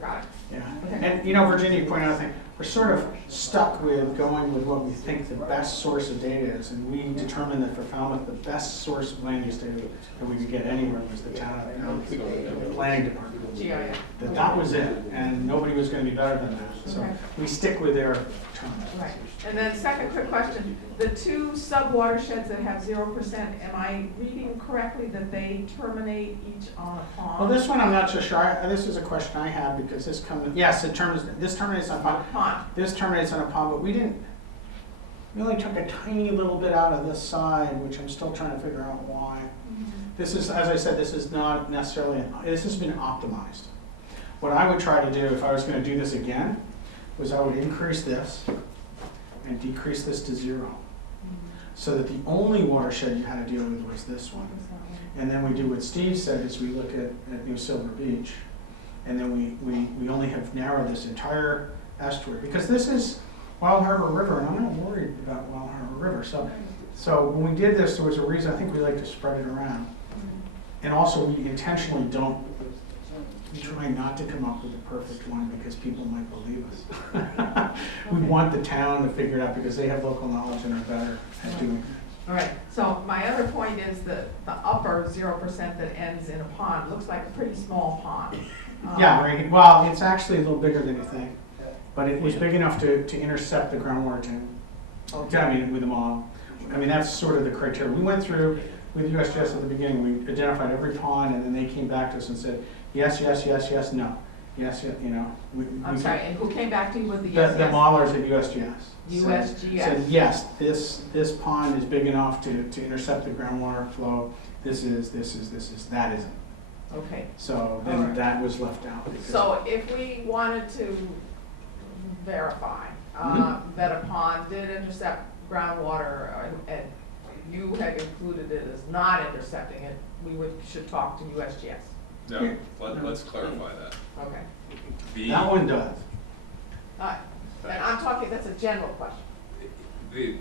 got it. Yeah, and Virginia, you pointed out a thing, we're sort of stuck with going with what we think the best source of data is, and we determined that for Falmouth, the best source of land use data that we could get anywhere was the town of Falmouth planning department. GIA. That was it, and nobody was gonna be better than that, so Okay. we stick with their terms. Right, and then second quick question, the two sub-watersheds that have 0%, am I reading correctly that they terminate each on a pond? Well, this one I'm not so sure. This is a question I have because this comes, yes, this terminates on a pond. Pond, This terminates on a pond, but we only took a tiny little bit out of this side, which I'm still trying to figure out why. This is, as I said, this is not necessarily, this has been optimized. What I would try to do if I was going to do this again, was I would increase this and decrease this to 0. So that the only watershed you had to deal with was this one. And then we do what Steve said, is we look at New Silver Beach, and then we only have narrowed this entire estuary, because this is Wild Harbor River, and I'm not worried about Wild Harbor River. So when we did this, there was a reason. I think we like to spread it around. And also, we intentionally don't We try not to come up with the perfect one because people might believe us. We want the town to figure it out because they have local knowledge and are better at doing it. All right, so my other point is that the upper 0% that ends in a pond looks like a pretty small pond. Yeah, right. Well, it's actually a little bigger than you think, but it was big enough to intercept the groundwater table. Okay. I mean, with them all. I mean, that's sort of the criteria. We went through with USGS at the beginning, we identified every pond, and then they came back to us and said, yes, yes, yes, yes, no. Yes, yes, you know. I'm sorry, and who came back to you with the The yes, yes? modelers at USGS. USGS. Said, yes, this pond is big enough to intercept the groundwater flow. This is, that isn't. Okay, So All then right. that was left out. because- so if we wanted to verify that a pond did intercept groundwater and you had concluded it as not intercepting it, should talk to USGS. No, let's clarify that. Okay, That one does. all right, and I'm talking, that's a general question.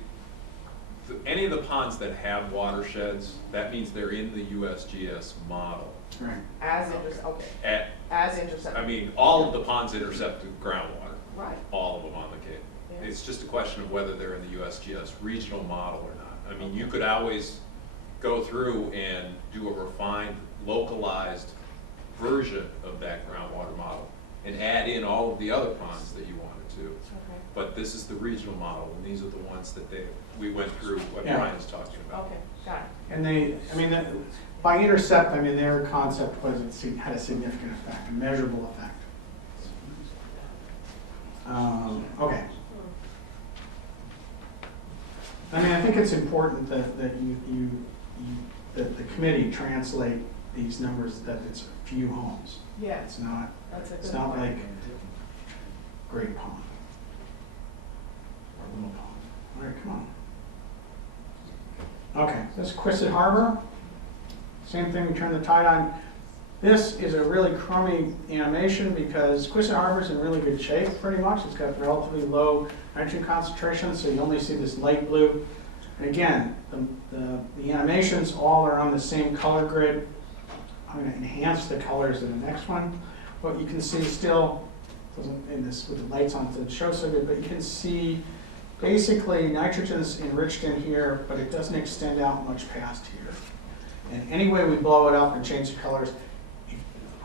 Any of the ponds that have watersheds, that means they're in the USGS model. Right. As I intercepting. mean, all of the ponds intercept groundwater, Right. all of them on the Cape. Yeah. It's just a question of whether they're in the USGS regional model or not. I mean, you could always go through and do a refined, localized version of that groundwater model and add in all of the other ponds that you wanted to. Okay. But this is the regional model, and these are the ones that we went through, what Yeah. Brian is talking about. Okay, got it. And by intercept, I mean, their concept was it had a significant effect, a measurable effect. Okay. I mean, I think it's important that that the committee translate these numbers, that it's a few homes. Yeah, It's not, that's a good it's not point. like Great Pond or Little Pond. All right, come on. Okay, this is Quistit Harbor. Same thing, we turn the tide on. This is a really crummy animation because Quistit Harbor is in really good shape, pretty much. It's got relatively low nitrogen concentration, so you only see this light blue. And again, the animations all are on the same color grid. I'm going to enhance the colors in the next one. What you can see still, doesn't in this with the lights on, it doesn't show so good, but you can see basically nitrogen is enriched in here, but it doesn't extend out much past here. And any way we blow it up and change the colors,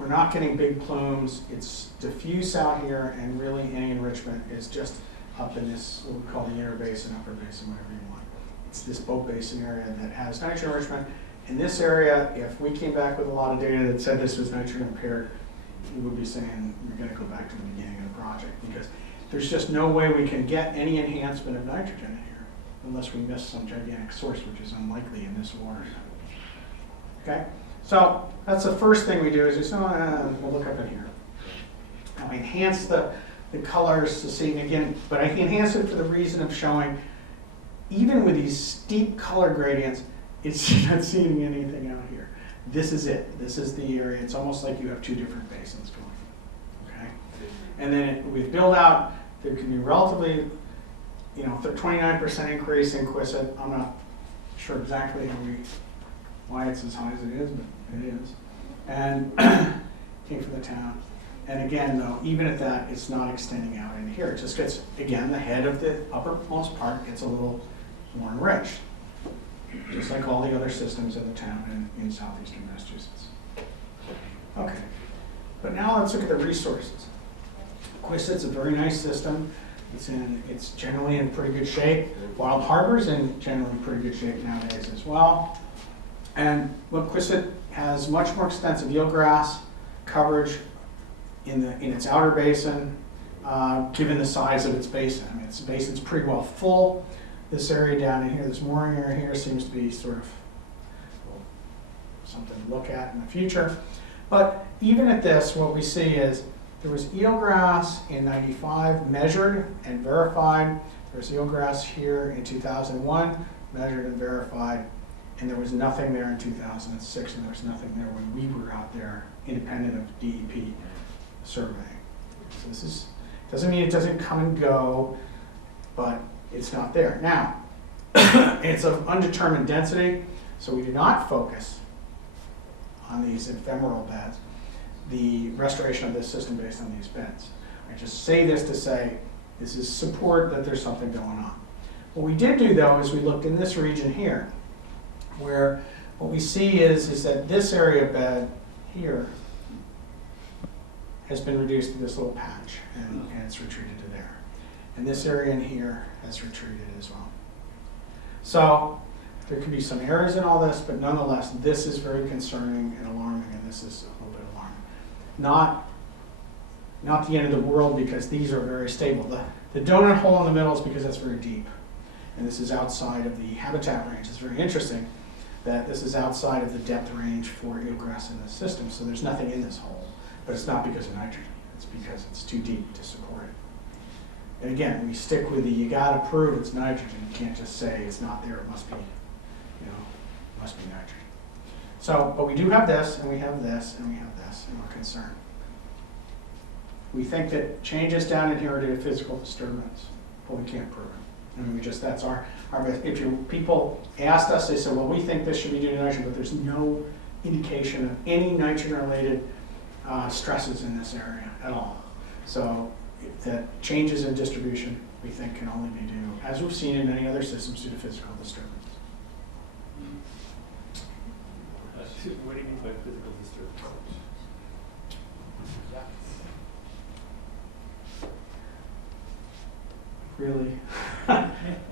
we're not getting big plumes. It's diffuse out here, and really any enrichment is just up in this, what we call the inner basin, upper basin, whatever you want. It's this boat basin area that has nitrogen enrichment. In this area, if we came back with a lot of data that said this was nitrogen impaired, we would be saying you're going to go back to the beginning of the project, because there's just no way we can get any enhancement of nitrogen in here unless we miss some gigantic source, which is unlikely in this water. Okay, so that's the first thing we do is just we'll look up in here. Now I enhance the colors to see again, but I can enhance it for the reason of showing even with these steep color gradients, it's not seeing anything out here. This is it. This is the area. It's almost like you have two different basins going. Okay, and then with build out, there can be relatively, 29% increase in Quistit. I'm not sure exactly why it's as high as it is, but it is. And came from the town. And again, though, even at that, it's not extending out into here. It just gets, again, the head of the uppermost part gets a little more enriched, just like all the other systems in the town in southeastern Massachusetts. Okay, but now let's look at the resources. Quisit's a very nice system. It's generally in pretty good shape. Wild Harbor's in generally pretty good shape nowadays as well. And look, Quistit has much more extensive eelgrass coverage in its outer basin, given the size of its basin. I mean, its basin's pretty well full. This area down in here, this mooring area here, seems to be sort of something to look at in the future. But even at this, what we see is there was eelgrass in '95 measured and verified. There was eelgrass here in 2001 measured and verified. And there was nothing there in 2006, and there was nothing there when we were out there, independent of DEP surveying. So this doesn't mean it doesn't come and go, but it's not there. Now, it's of undetermined density, so we do not focus on these ephemeral beds. the restoration of this system based on these beds. I just say this to say, this is support that there's something going on. What we did do though is we looked in this region here, where what we see is that this area bed here has been reduced to this little patch, and it's retreated to there. And this area in here has retreated as well. So there could be some errors in all this, but nonetheless, this is very concerning and alarming, and this is a little bit alarming. Not the end of the world, because these are very stable. The donut hole in the middle is because that's very deep, and this is outside of the habitat range. It's very interesting that this is outside of the depth range for eelgrass in the system, so there's nothing in this hole. But it's not because of nitrogen, it's because it's too deep to support it. And again, we stick with you gotta prove it's nitrogen. You can't just say it's not there, it must be, must be nitrogen. So, but we do have this, and we have this, and we have this, and we're concerned. We think that changes down in here are due to physical disturbance, but we can't prove it. I mean, that's our if people asked us, they said, well, we think this should be due to nitrogen, but there's no indication of any nitrogen-related stresses in this area at all. So that changes in distribution, we think, can only be due, as we've seen in many other systems, due to physical disturbance. What do you mean by physical disturbance? Really,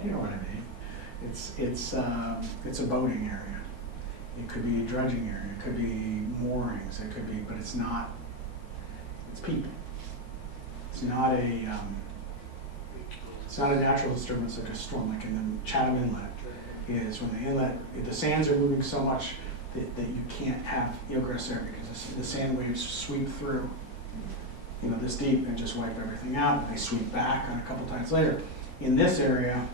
you know what I mean. It's a boating area. It could be a dredging area. It could be moorings. It could be, but it's not. It's people. It's not a. It's not a natural disturbance like a storm, like in the Chatham Inlet is when the inlet, the sands are moving so much that you can't have eelgrass there because the sand waves sweep through, this deep and just wipe everything out. And they sweep back on a couple times later. In this area,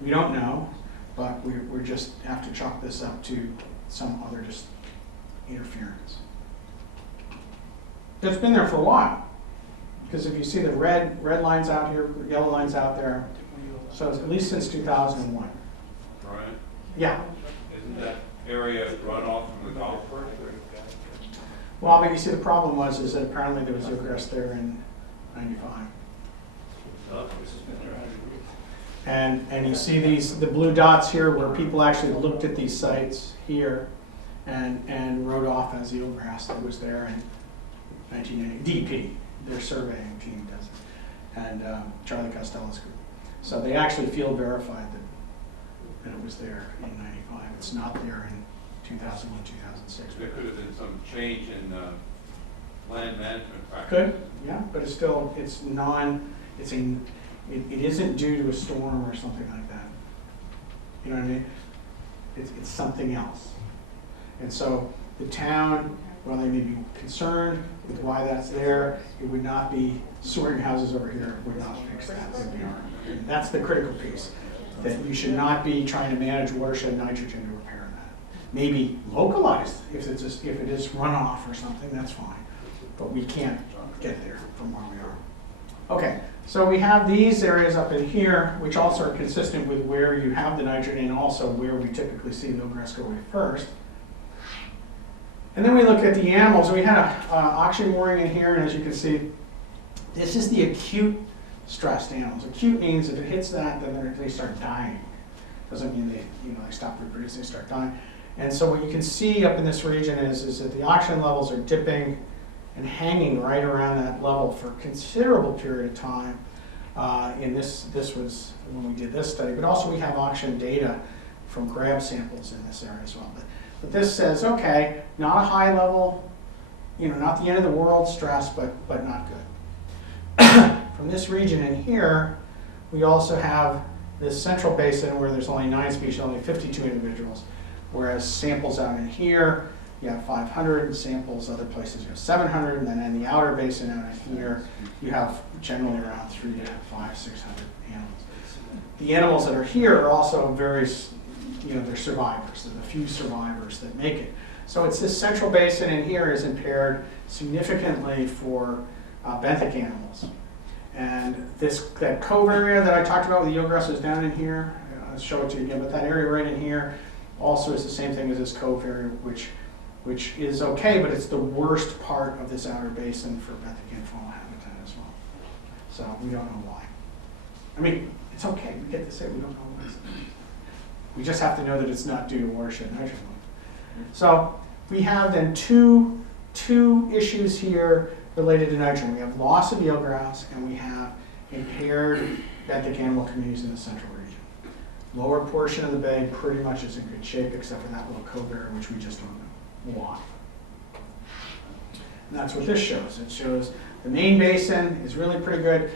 we don't know, but we're just have to chalk this up to some other just interference. It's been there for a while, because if you see the red lines out here, the yellow lines out there, so it's at least since 2001. Right. Yeah. Isn't that area runoff from the golf course? Well, but you see the problem is that apparently there was eelgrass there in '95. And you see the blue dots here where people actually looked at these sites here and wrote off as eelgrass that was there in 1980. DEP, their surveying team does it, and Charlie Costello's group. So they actually field verified that it was there in '95. It's not there in 2001, 2006. There could have been some change in land management practices. Could, yeah, but it's still, it isn't due to a storm or something like that. You know what I mean? It's something else. And so the town, while they may be concerned with why that's there, it would not be sewering houses over here, would not fix that. And that's the critical piece, that you should not be trying to manage watershed nitrogen to repair that. Maybe localized, if it is runoff or something, that's fine. But we can't get there from where we are. Okay, so we have these areas up in here, which also are consistent with where you have the nitrogen and also where we typically see eelgrass go away first. And then we look at the animals. We had an auction mooring in here, and as you can see, this is the acute stressed animals. Acute means if it hits that, then they start dying. Doesn't mean they stop reproducing, they start dying. And so what you can see up in this region is that the oxygen levels are dipping and hanging right around that level for a considerable period of time. And this was when we did this study, but also we have oxygen data from grab samples in this area as well. But this says, okay, not a high level, not the end of the world stress, but not good. From this region in here, we also have this central basin where there's only 9 species, only 52 individuals, whereas samples out in here, you have 500, samples other places you have 700, and then in the outer basin out in here, you have generally around 300 to 500, 600 animals. The animals that are here are also very, they're survivors. They're the few survivors that make it. So it's this central basin in here is impaired significantly for benthic animals. And that cove area that I talked about with the eelgrass is down in here. I'll show it to you again, but that area right in here also is the same thing as this cove area, which which is okay, but it's the worst part of this outer basin for benthic fauna habitat as well. So we don't know why. I mean, it's okay, we get to say we don't know why. We just have to know that it's not due to watershed nitrogen load. So we have then two issues here related to nitrogen. We have loss of eelgrass and we have impaired benthic animal communities in the central region. Lower portion of the bay pretty much is in good shape except for that little cove area, which we just don't know why. And that's what this shows. It shows the main basin is really pretty good.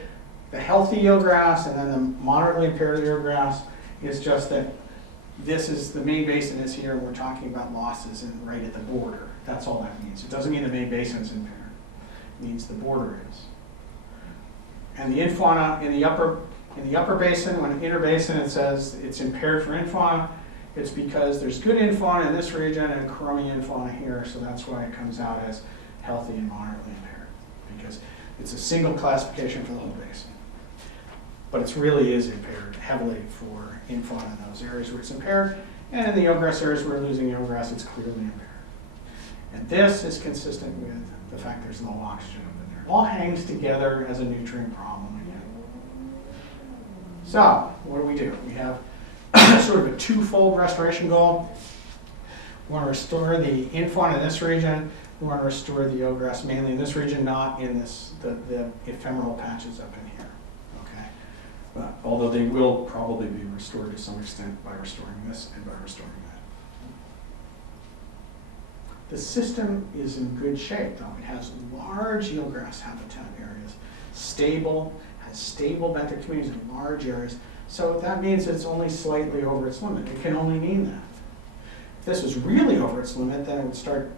The healthy eelgrass and then the moderately impaired eelgrass is just that this is, the main basin is here and we're talking about losses right at the border. That's all that means. It doesn't mean the main basin is impaired. It means the border is. And the infauna in the upper basin, when inner basin it says it's impaired for infauna, it's because there's good infauna in this region and crummy infauna here, so that's why it comes out as healthy and moderately impaired, because it's a single classification for the whole basin. But it really is impaired heavily for infauna in those areas where it's impaired, and in the eelgrass areas where we're losing eelgrass, it's clearly impaired. And this is consistent with the fact there's low oxygen up in there. It all hangs together as a nutrient problem again. So, what do? We have sort of a twofold restoration goal. We want to restore the infauna in this region. We want to restore the eelgrass mainly in this region, not in this the ephemeral patches up in here. Okay, but although they will probably be restored to some extent by restoring this and by restoring that. The system is in good shape, though. It has large eelgrass habitat areas, has stable benthic communities in large areas. So that means it's only slightly over its limit. It can only mean that. If this was really over its limit, then it would start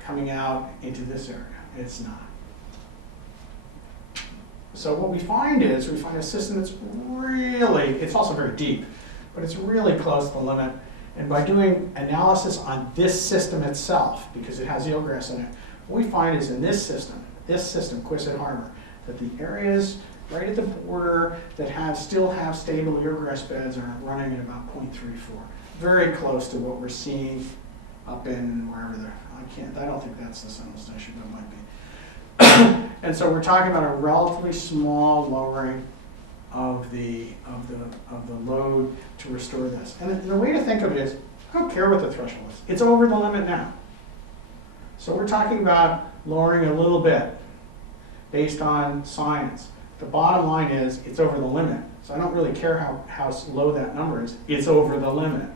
coming out into this area. It's not. So what we find is, we find a system that's really, it's also very deep, but it's really close to the limit. And by doing analysis on this system itself, because it has eelgrass in it, what we find is in this system, Quistit Harbor, that the areas right at the border that still have stable eelgrass beds are running at about 0.34. Very close to what we're seeing up in wherever I don't think that's the Sentinel Station, but it might be. And so we're talking about a relatively small lowering of the load to restore this. And the way to think of it is, I don't care what the threshold is. It's over the limit now. So we're talking about lowering a little bit based on science. The bottom line is it's over the limit. So I don't really care how low that number is. It's over the limit.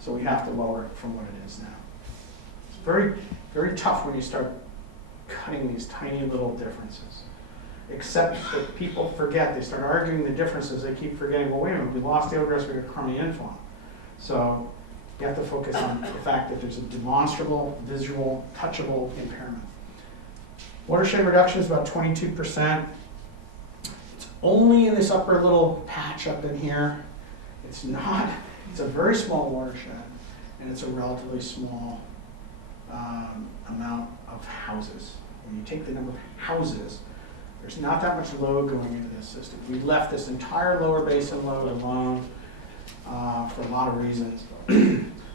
So we have to lower it from what it is now. It's very, very tough when you start cutting these tiny little differences. Except that people forget, they start arguing the differences, they keep forgetting, well, wait a minute, we lost eelgrass, we got crummy infauna. So you have to focus on the fact that there's a demonstrable, visual, touchable impairment. Watershed reduction is about 22%. It's only in this upper little patch up in here. It's a very small watershed, and it's a relatively small amount of houses. When you take the number of houses, there's not that much load going into this system. We left this entire lower basin load alone for a lot of reasons,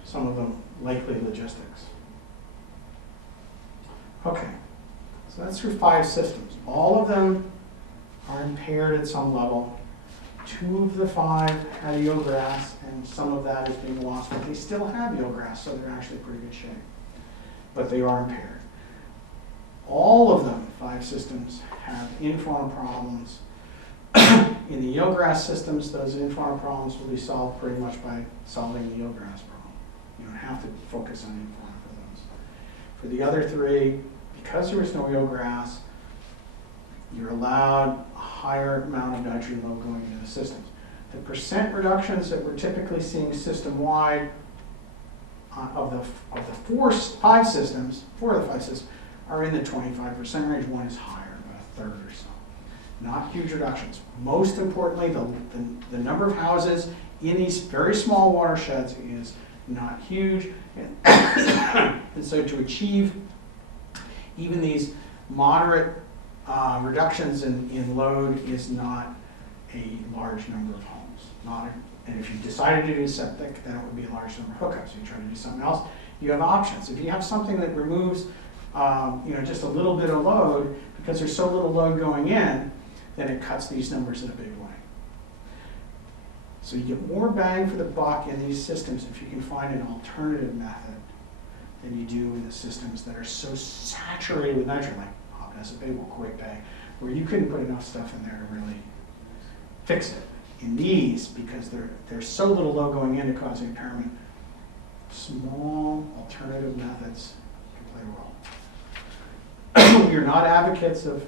some of them likely logistics. Okay, so that's through 5 systems. All of them are impaired at some level. 2 of the 5 had eelgrass, and some of that is being lost, but they still have eelgrass, so they're actually in pretty good shape. But they are impaired. All of them, 5 systems, have infauna problems. In the eelgrass systems, those infauna problems will be solved pretty much by solving the eelgrass problem. You don't have to focus on infauna for those. For the other 3, because there was no eelgrass, you're allowed a higher amount of nitrogen load going into the systems. The percent reductions that we're typically seeing system-wide of the 5 systems, 4 of the 5 systems, are in the 25% range. One is higher, about a third or so. Not huge reductions. Most importantly, the number of houses in these very small watersheds is not huge. And so to achieve even these moderate reductions in load is not a large number of homes. And if you decided to do septic, then it would be a large number of hookups. You try to do something else, you have options. If you have something that removes, just a little bit of load, because there's so little load going in, then it cuts these numbers in a big way. So you get more bang for the buck in these systems if you can find an alternative method than you do in the systems that are so saturated with nitrogen, like Hopkins Bay, Waquoit Bay, where you couldn't put enough stuff in there to really fix it. In these, because there's so little load going in to cause impairment, small alternative methods can play a role. We are not advocates of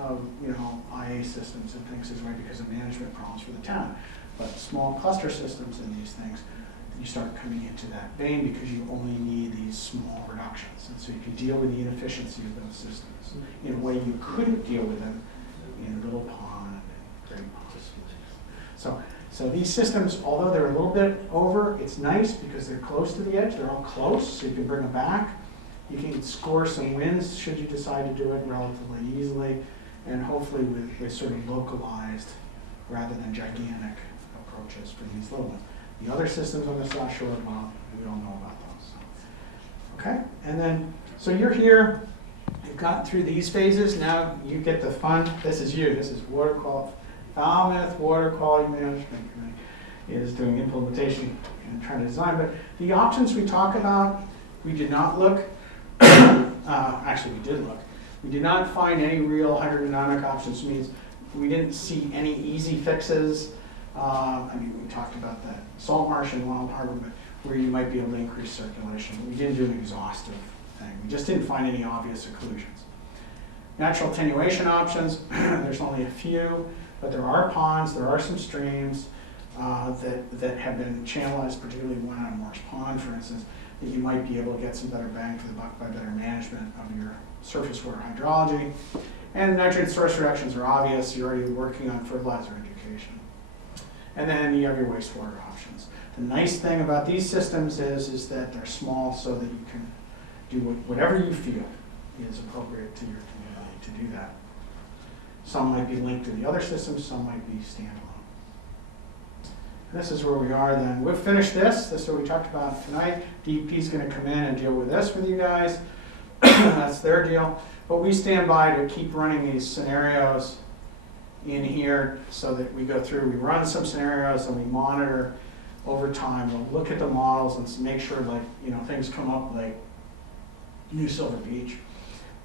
IA systems and things this way because of management problems for the town. But small cluster systems in these things, you start coming into that vein because you only need these small reductions. And so you can deal with the inefficiency of those systems in a way you couldn't deal with them in Little Pond and Great Pond. So these systems, although they're a little bit over, it's nice because they're close to the edge. They're all close, so you can bring them back. You can score some wins should you decide to do it relatively easily, and hopefully with sort of localized rather than gigantic approaches for these little ones. The other systems on the South Shore, well, we all know about those. So. Okay, and then, so you're here, you've gotten through these phases, now you get the fun, this is you, this is water quality, Falmouth Water Quality Management Committee is doing implementation and trying to design, but the options we talk about, we did not look, actually we did look, we did not find any real hydrodynamic options, which means we didn't see any easy fixes. We talked about that salt marsh and wild harbor, but where you might be able to increase circulation. We didn't do an exhaustive thing. We just didn't find any obvious occlusions. Natural attenuation options, there's only a few, but there are ponds, there are some streams that have been channelized, particularly one on Morris Pond, for instance, that you might be able to get some better bang for the buck by better management of your surface water hydrology. And nitrogen source reductions are obvious. You're already working on fertilizer education. And then you have your wastewater options. The nice thing about these systems is that they're small so that you can do whatever you feel is appropriate to your community to do that. Some might be linked to the other systems, some might be standalone. And this is where we are then. We've finished this. This is what we talked about tonight. DEP is going to come in and deal with this with you guys. That's their deal. But we stand by to keep running these scenarios in here so that we go through, we run some scenarios and we monitor over time. We'll look at the models and make sure things come up like New Silver Beach.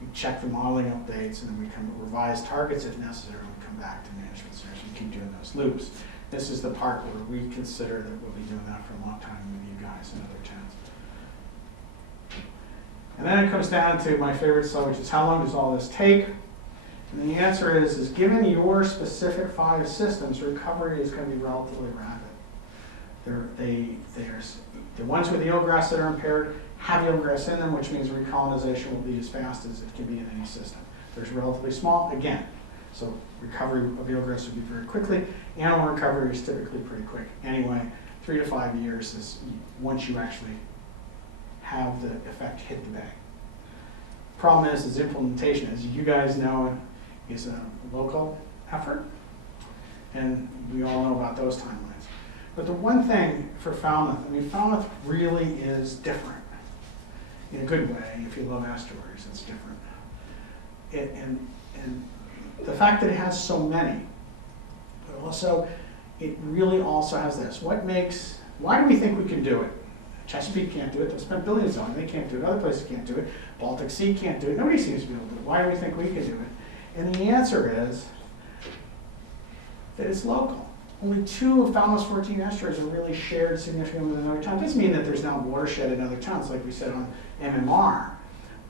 We check the modeling updates and then we can revise targets if necessary and we come back to management scenarios and keep doing those loops. This is the part where we consider that we'll be doing that for a long time with you guys and other towns. And then it comes down to my favorite slide, which is how long does all this take? And the answer is given your specific 5 systems, recovery is going to be relatively rapid. The ones with eelgrass that are impaired have eelgrass in them, which means recolonization will be as fast as it can be in any system. There's relatively small, again, so recovery of eelgrass will be very quickly. Animal recovery is typically pretty quick. Anyway, 3 to 5 years is once you actually have the effect hit the bank. Problem is implementation, as you guys know, is a local effort, and we all know about those timelines. But the one thing for Falmouth, Falmouth really is different in a good way. If you love estuaries, it's different. And the fact that it has so many, but also it really also has this. Why do we think we can do it? Chesapeake can't do it. They spent billions on it. They can't do it. Other places can't do it. Baltic Sea can't do it. Nobody seems to be able to do it. Why do we think we can do it? And the answer is that it's local. Only 2 of Falmouth's 14 estuaries are really shared significantly with another town. It doesn't mean that there's now watershed in other towns, like we said on MMR.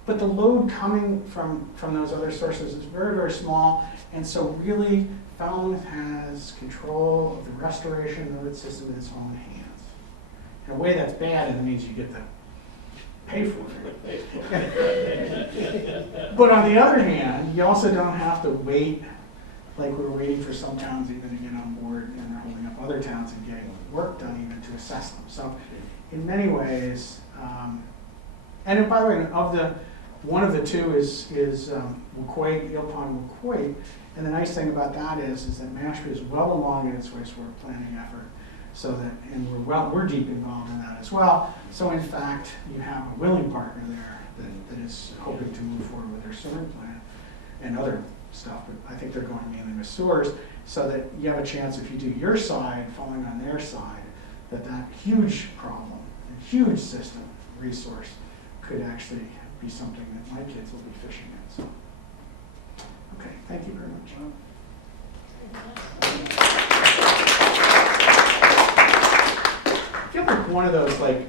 But the load coming from those other sources is very, very small. And so really, Falmouth has control of the restoration of its system in its own hands. In a way that's bad, and it means you get to pay for it. But on the other hand, you also don't have to wait like we're waiting for some towns even to get on board, and they're holding up other towns and getting work done even to assess them. So in many ways, and by the way, one of the 2 is Waquoit, Eel Pond Waquoit, and the nice thing about that is that Mashpee is well along in its wastewater planning effort. So that, and we're deep involved in that as well. So in fact, you have a willing partner there that is hoping to move forward with their sewer plant and other stuff, but I think they're going mainly with sewers, so that you have a chance, if you do your side, falling on their side, that huge problem, a huge system resource could actually be something that my kids will be fishing in. So, okay, thank you very much. I feel like one of those, like,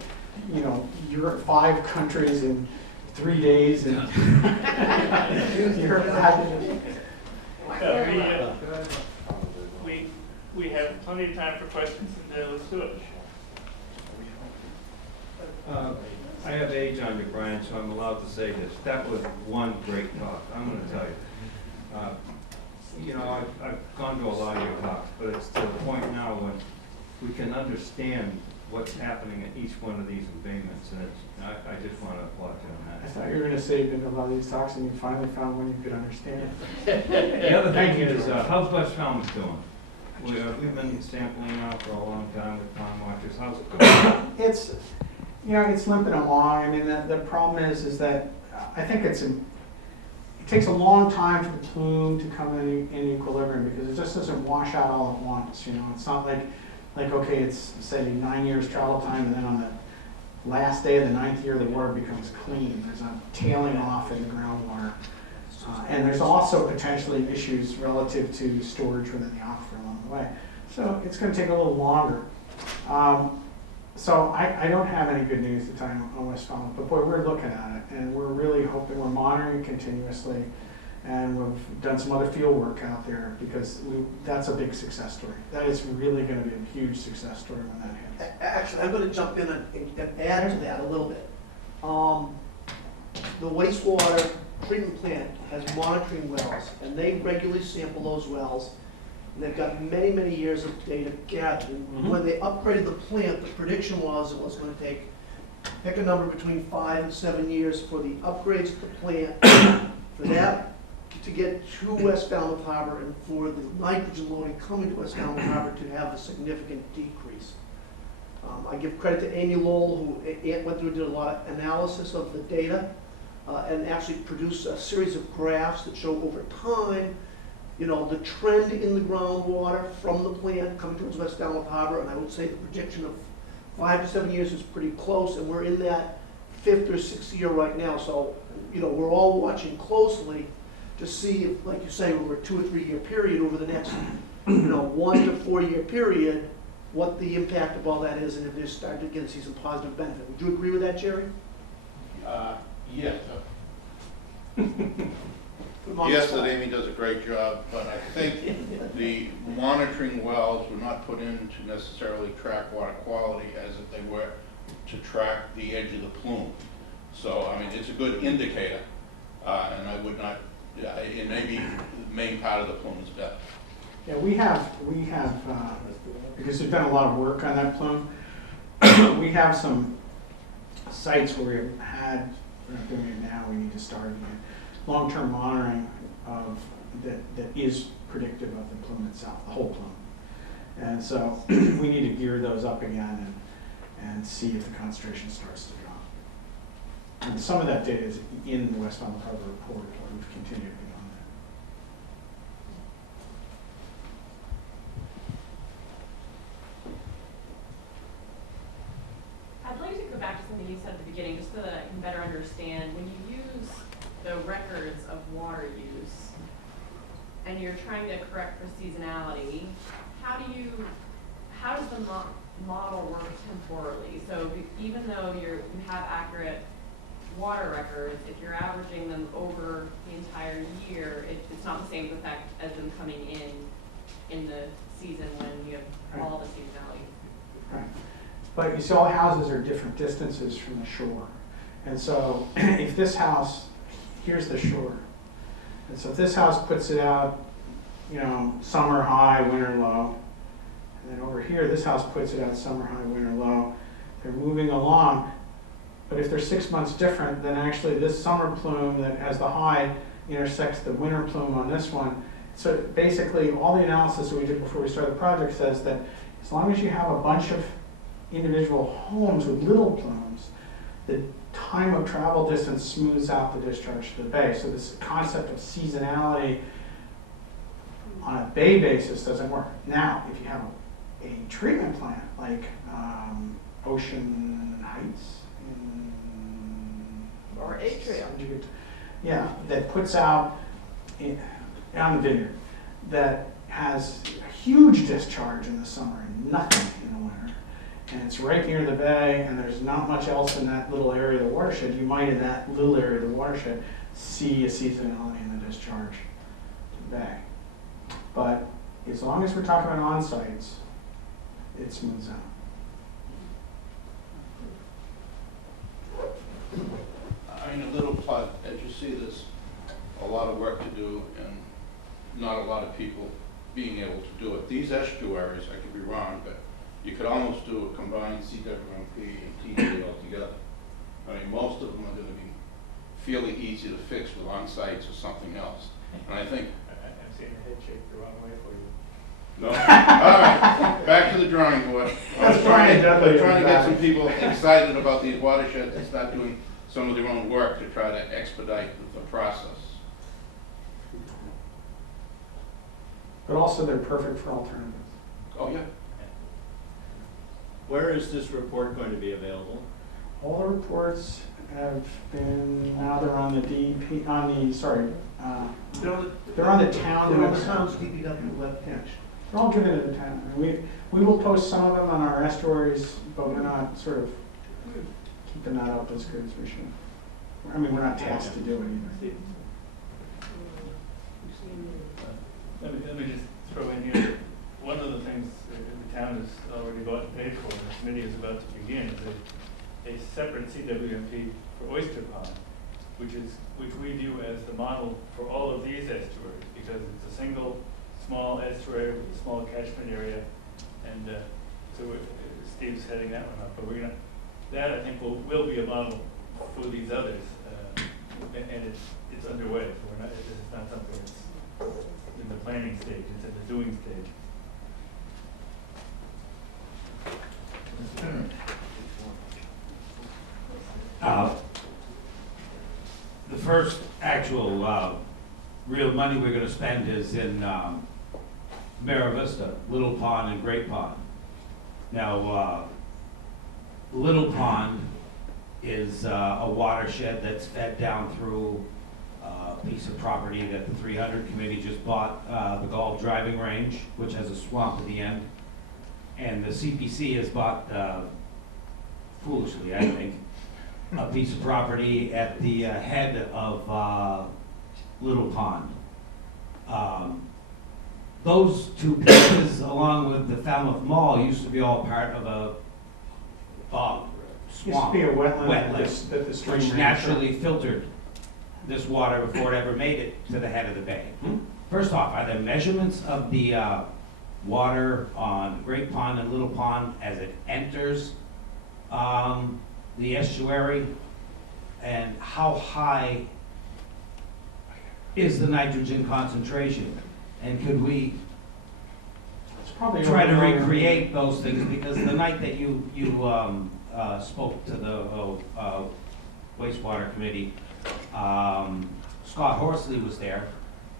you know, you're 5 countries in 3 days, and you're we have plenty of time for questions, and let's do it. I have age on you, Brian, so I'm allowed to say this. That was one great talk, I'm gonna tell you. You know, I've gone to a lot of your talks, but it's to the point now when we can understand what's happening at each one of these embayments, and I just want to applaud you on I that. thought you were going to say you've been to a lot of these talks and you finally found one you could understand. The other Thank thing you, is, George. how's West Falmouth doing? We've been sampling now for a long time with pond watchers. How's it going? It's, you know, it's limping along. I mean, the problem is that I think it takes a long time for the plume to come in equilibrium, because it just doesn't wash out all at once. You know, it's not like okay, it's say 9 years travel time, and then on the last day of the 9th year, the water becomes clean. There's a tailing off in the groundwater. And there's also potentially issues relative to storage within the aquifer along the way. So it's going to take a little longer. So I don't have any good news to tell you on West Falmouth, but boy, we're looking at it, and we're really hoping, we're monitoring it continuously, and we've done some other field work out there, because that's a big success story. That is really going to be a huge success story when that hits. Actually, I'm going to jump in and add to that a little bit. The wastewater treatment plant has monitoring wells, and they regularly sample those wells. And they've got many, many years of data gathered. Mm-hmm. When they upgraded the plant, the prediction was it was going to take, pick a number between 5 and 7 years for the upgrades to the plant, for that to get to West Falmouth Harbor, and for the nitrogen loading coming to West Falmouth Harbor to have a significant decrease. I give credit to Amy Lowell, who went through and did a lot of analysis of the data, and actually produced a series of graphs that show over time, you know, the trend in the groundwater from the plant coming towards West Falmouth Harbor. And I would say the projection of 5 to 7 years is pretty close, and we're in that 5th or 6th year right now. So, you know, we're all watching closely to see if, like you say, over a 2 or 3 year period, over the next, you know, 1 to 4 year period, what the impact of all that is, and if they're starting to see some positive benefit. Would you agree with that, Jerry? Yes. Put Yes, that Amy does a great job, but I think the monitoring wells were not put in to necessarily track water quality as if they were to track the edge of the plume. So, I mean, it's a good indicator, and I would not, it may be the main part of the plume is better. Yeah, we have, because we've done a lot of work on that plume, we have some sites where we've had, we're not doing it now, we need to start again, long-term monitoring of, that is predictive of the plume itself, the whole plume. And so we need to gear those up again and see if the concentration starts to drop. And some of that data is in the West Falmouth Harbor report, where we've continued beyond that. I'd like to go back to something you said at the beginning, just so that I can better understand. When you use the records of water use, and you're trying to correct for seasonality, how does the model work temporally? So even though you have accurate water records, if you're averaging them over the entire year, it's not the same effect as them coming in the season when you have all the seasonality. Right. But you see, all houses are different distances from the shore. And so if this house, here's the shore. And so if this house puts it out, you know, summer high, winter low, and then over here, this house puts it out summer high, winter low, they're moving along. But if they're 6 months different, then actually this summer plume that has the high intersects the winter plume on this one. So basically, all the analysis that we did before we started the project says that As long as you have a bunch of individual homes with little plumes, the time of travel distance smooths out the discharge to the bay. So this concept of seasonality on a bay basis doesn't work. Now, if you have a treatment plant like Ocean Heights Or Atrium. yeah, that puts out on the vineyard, that has a huge discharge in the summer and nothing in the winter, and it's right near the bay, and there's not much else in that little area of the watershed, you might in that little area of the watershed see a seasonality in the discharge to the bay. But as long as we're talking about on-sites, it smooths out. I mean, a little plot, as you see, there's a lot of work to do and not a lot of people being able to do it. These estuaries, I could be wrong, but you could almost do a combined CWMP and TD altogether. I mean, most of them are gonna be fairly easy to fix with on-sites or something else. And I think, I'm seeing your head shake the wrong way for you. no, all right, back to the drawing board. I was trying to get some people excited about these watersheds and start doing some of their own work to try to expedite the process. But also they're perfect for alternatives. Oh, yeah. Where is this report going to be available? All the reports have been, now they're on the DEP, they're on the town They're on the website. town's DPW webpage. They're all given to the town. And we will post some of them on our estuaries, but we're not sort of keeping that up as good as we should. I mean, we're not tasked to do it either. Let me just throw in here, one of the things that the town has already bought and paid for, and the committee is about to begin, is a separate CWMP for Oyster Pond, which we view as the model for all of these estuaries, because it's a single small estuary with a small catchment area, and so Steve's heading that one up. But we're gonna, that I think will be a model for these others, and it's underway. So we're not, this is not something that's in the planning stage; it's at the doing stage. The first actual real money we're gonna spend is in Mara Vista, Little Pond and Great Pond. Now, Little Pond is a watershed that's fed down through a piece of property that the 300 committee just bought, the golf driving range, which has a swamp at the end. And the CPC has bought, foolishly, I think, a piece of property at the head of Little Pond. Those two pieces, along with the Falmouth Mall, used to be all part of a bog, Used to swamp, be a wetland wetland, that the stream which ran naturally filtered this water before it ever made it to the head of the bay. First off, are there measurements of the water on Great Pond and Little Pond as it enters the estuary? And how high is the nitrogen concentration? And could we It's probably try to over there. recreate those things? Because the night that you spoke to the wastewater committee, Scott Horsley was there,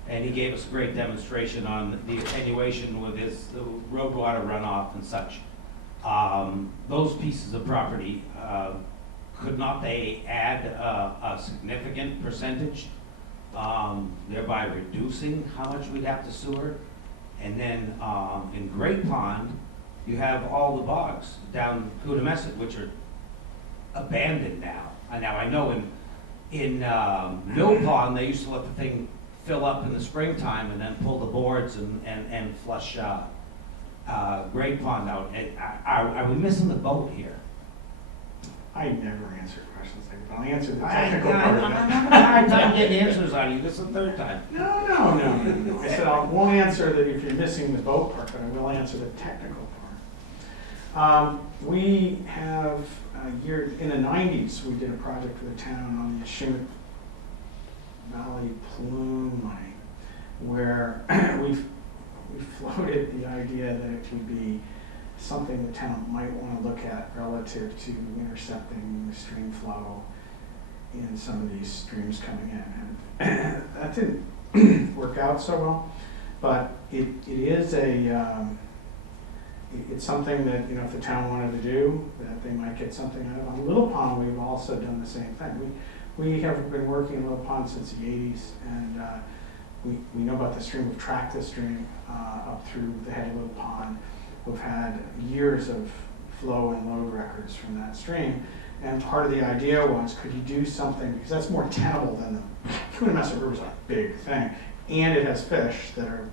and he gave us a great demonstration on the attenuation with his road water runoff and such. Those pieces of property, could not they add a significant percentage, thereby reducing how much we'd have to sewer? And then in Great Pond, you have all the bogs down Coodamessett, which are abandoned now. Now I know in Mill Pond, they used to let the thing fill up in the springtime and then pull the boards and flush Great Pond out. Are we missing the boat here? I never answer questions like that. I'll answer the technical part I'm of it. having a hard time getting answers out of you. This is the third time. No. I said I won't answer that if you're missing the boat part, but I will answer the technical part. We have in the 90s, we did a project for the town on the Shimmick Valley plume line, where we floated the idea that it could be something the town might want to look at relative to intercepting the stream flow in some of these streams coming in. And that didn't work out so well, but it is it's something that, if the town wanted to do, that they might get something out of. On Little Pond, we've also done the same thing. We have been working in Little Pond since the 80s, and we know about the stream. We've tracked the stream up through the head of Little Pond. We've had years of flow and load records from that stream. And part of the idea was, could you do something, because that's more tenable than the Unanimously River's a big thing, and it has fish that are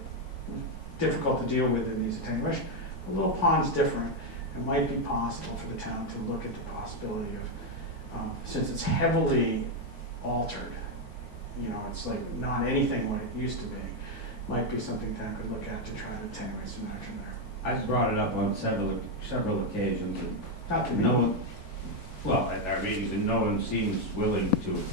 difficult to deal with in these attenuation. The Little Pond's different. It might be possible for the town to look at the possibility of, since it's heavily altered, it's like not anything what it used to be, might be something town could look at to try to attenuate some action there. I've brought it up on several occasions, and Not to be. no one, well, at our meetings, and no one seems willing to.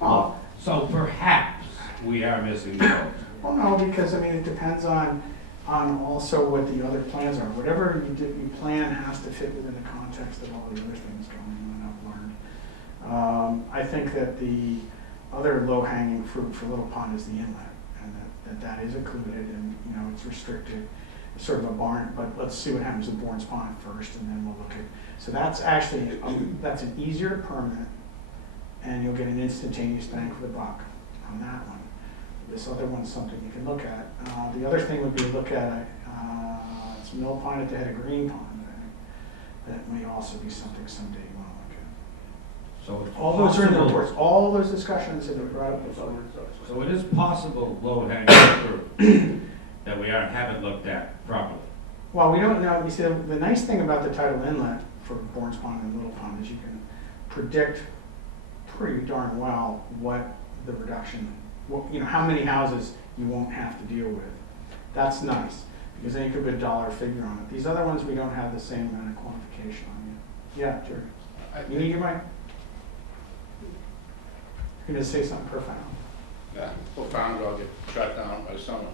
Oh. So perhaps we are missing the boat. Well, no, because it depends on also what the other plans are. Whatever you plan has to fit within the context of all the other things going on, I've learned. I think that the other low-hanging fruit for Little Pond is the inlet, and that is included, and it's restricted. It's sort of a barn, but let's see what happens with Bourne's Pond first, and then we'll look at. So that's actually that's an easier permit, and you'll get an instantaneous bang for the buck on that one. This other one's something you can look at. The other thing would be look at it's Mill Pond at the head of Green Pond. I think that may also be something someday you want to look at. So it's All those are in the possible- reports. All those discussions have been brought up before. So it is possible, low-hanging fruit, that we haven't looked at properly. Well, we don't know. You see, the nice thing about the tidal inlet for Bourne's Pond and Little Pond is you can predict pretty darn well what the reduction, how many houses you won't have to deal with. That's nice, because then you could put a dollar figure on it. These other ones, we don't have the same amount of quantification on yet. Yeah, Jerry. You need your mic? You're gonna say something profound. Yeah, profound, I'll get shut down by someone.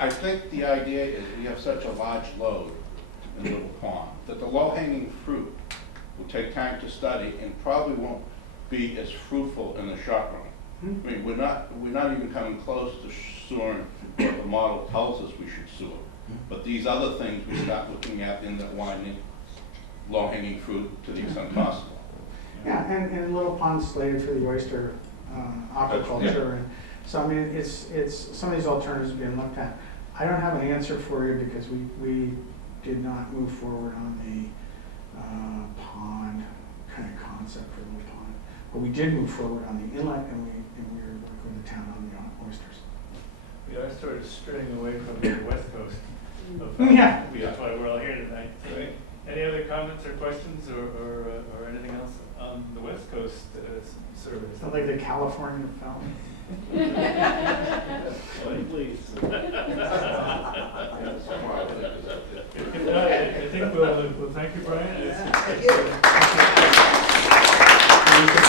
I think the idea is we have such a large load in Little Pond that the low-hanging fruit will take time to study and probably won't be as fruitful in the short run. I mean, we're not even coming close to sewering what the model tells us we should sewer. But these other things we start looking at in that widening, low-hanging fruit to the extent possible. Yeah, and Little Pond slated for the oyster aquaculture, and so it's some of these alternatives are being looked at. I don't have an answer for you because we did not move forward on the pond kind of concept for Little Pond, but we did move forward on the inlet, and we were working with the town on the oysters. We are sort of straying away from the west coast of, Yeah. that's why we're all here tonight. Right. Any other comments or questions or anything else on the west coast service? It's not like the California film. Please. I think we'll thank you, Brian. Thank you.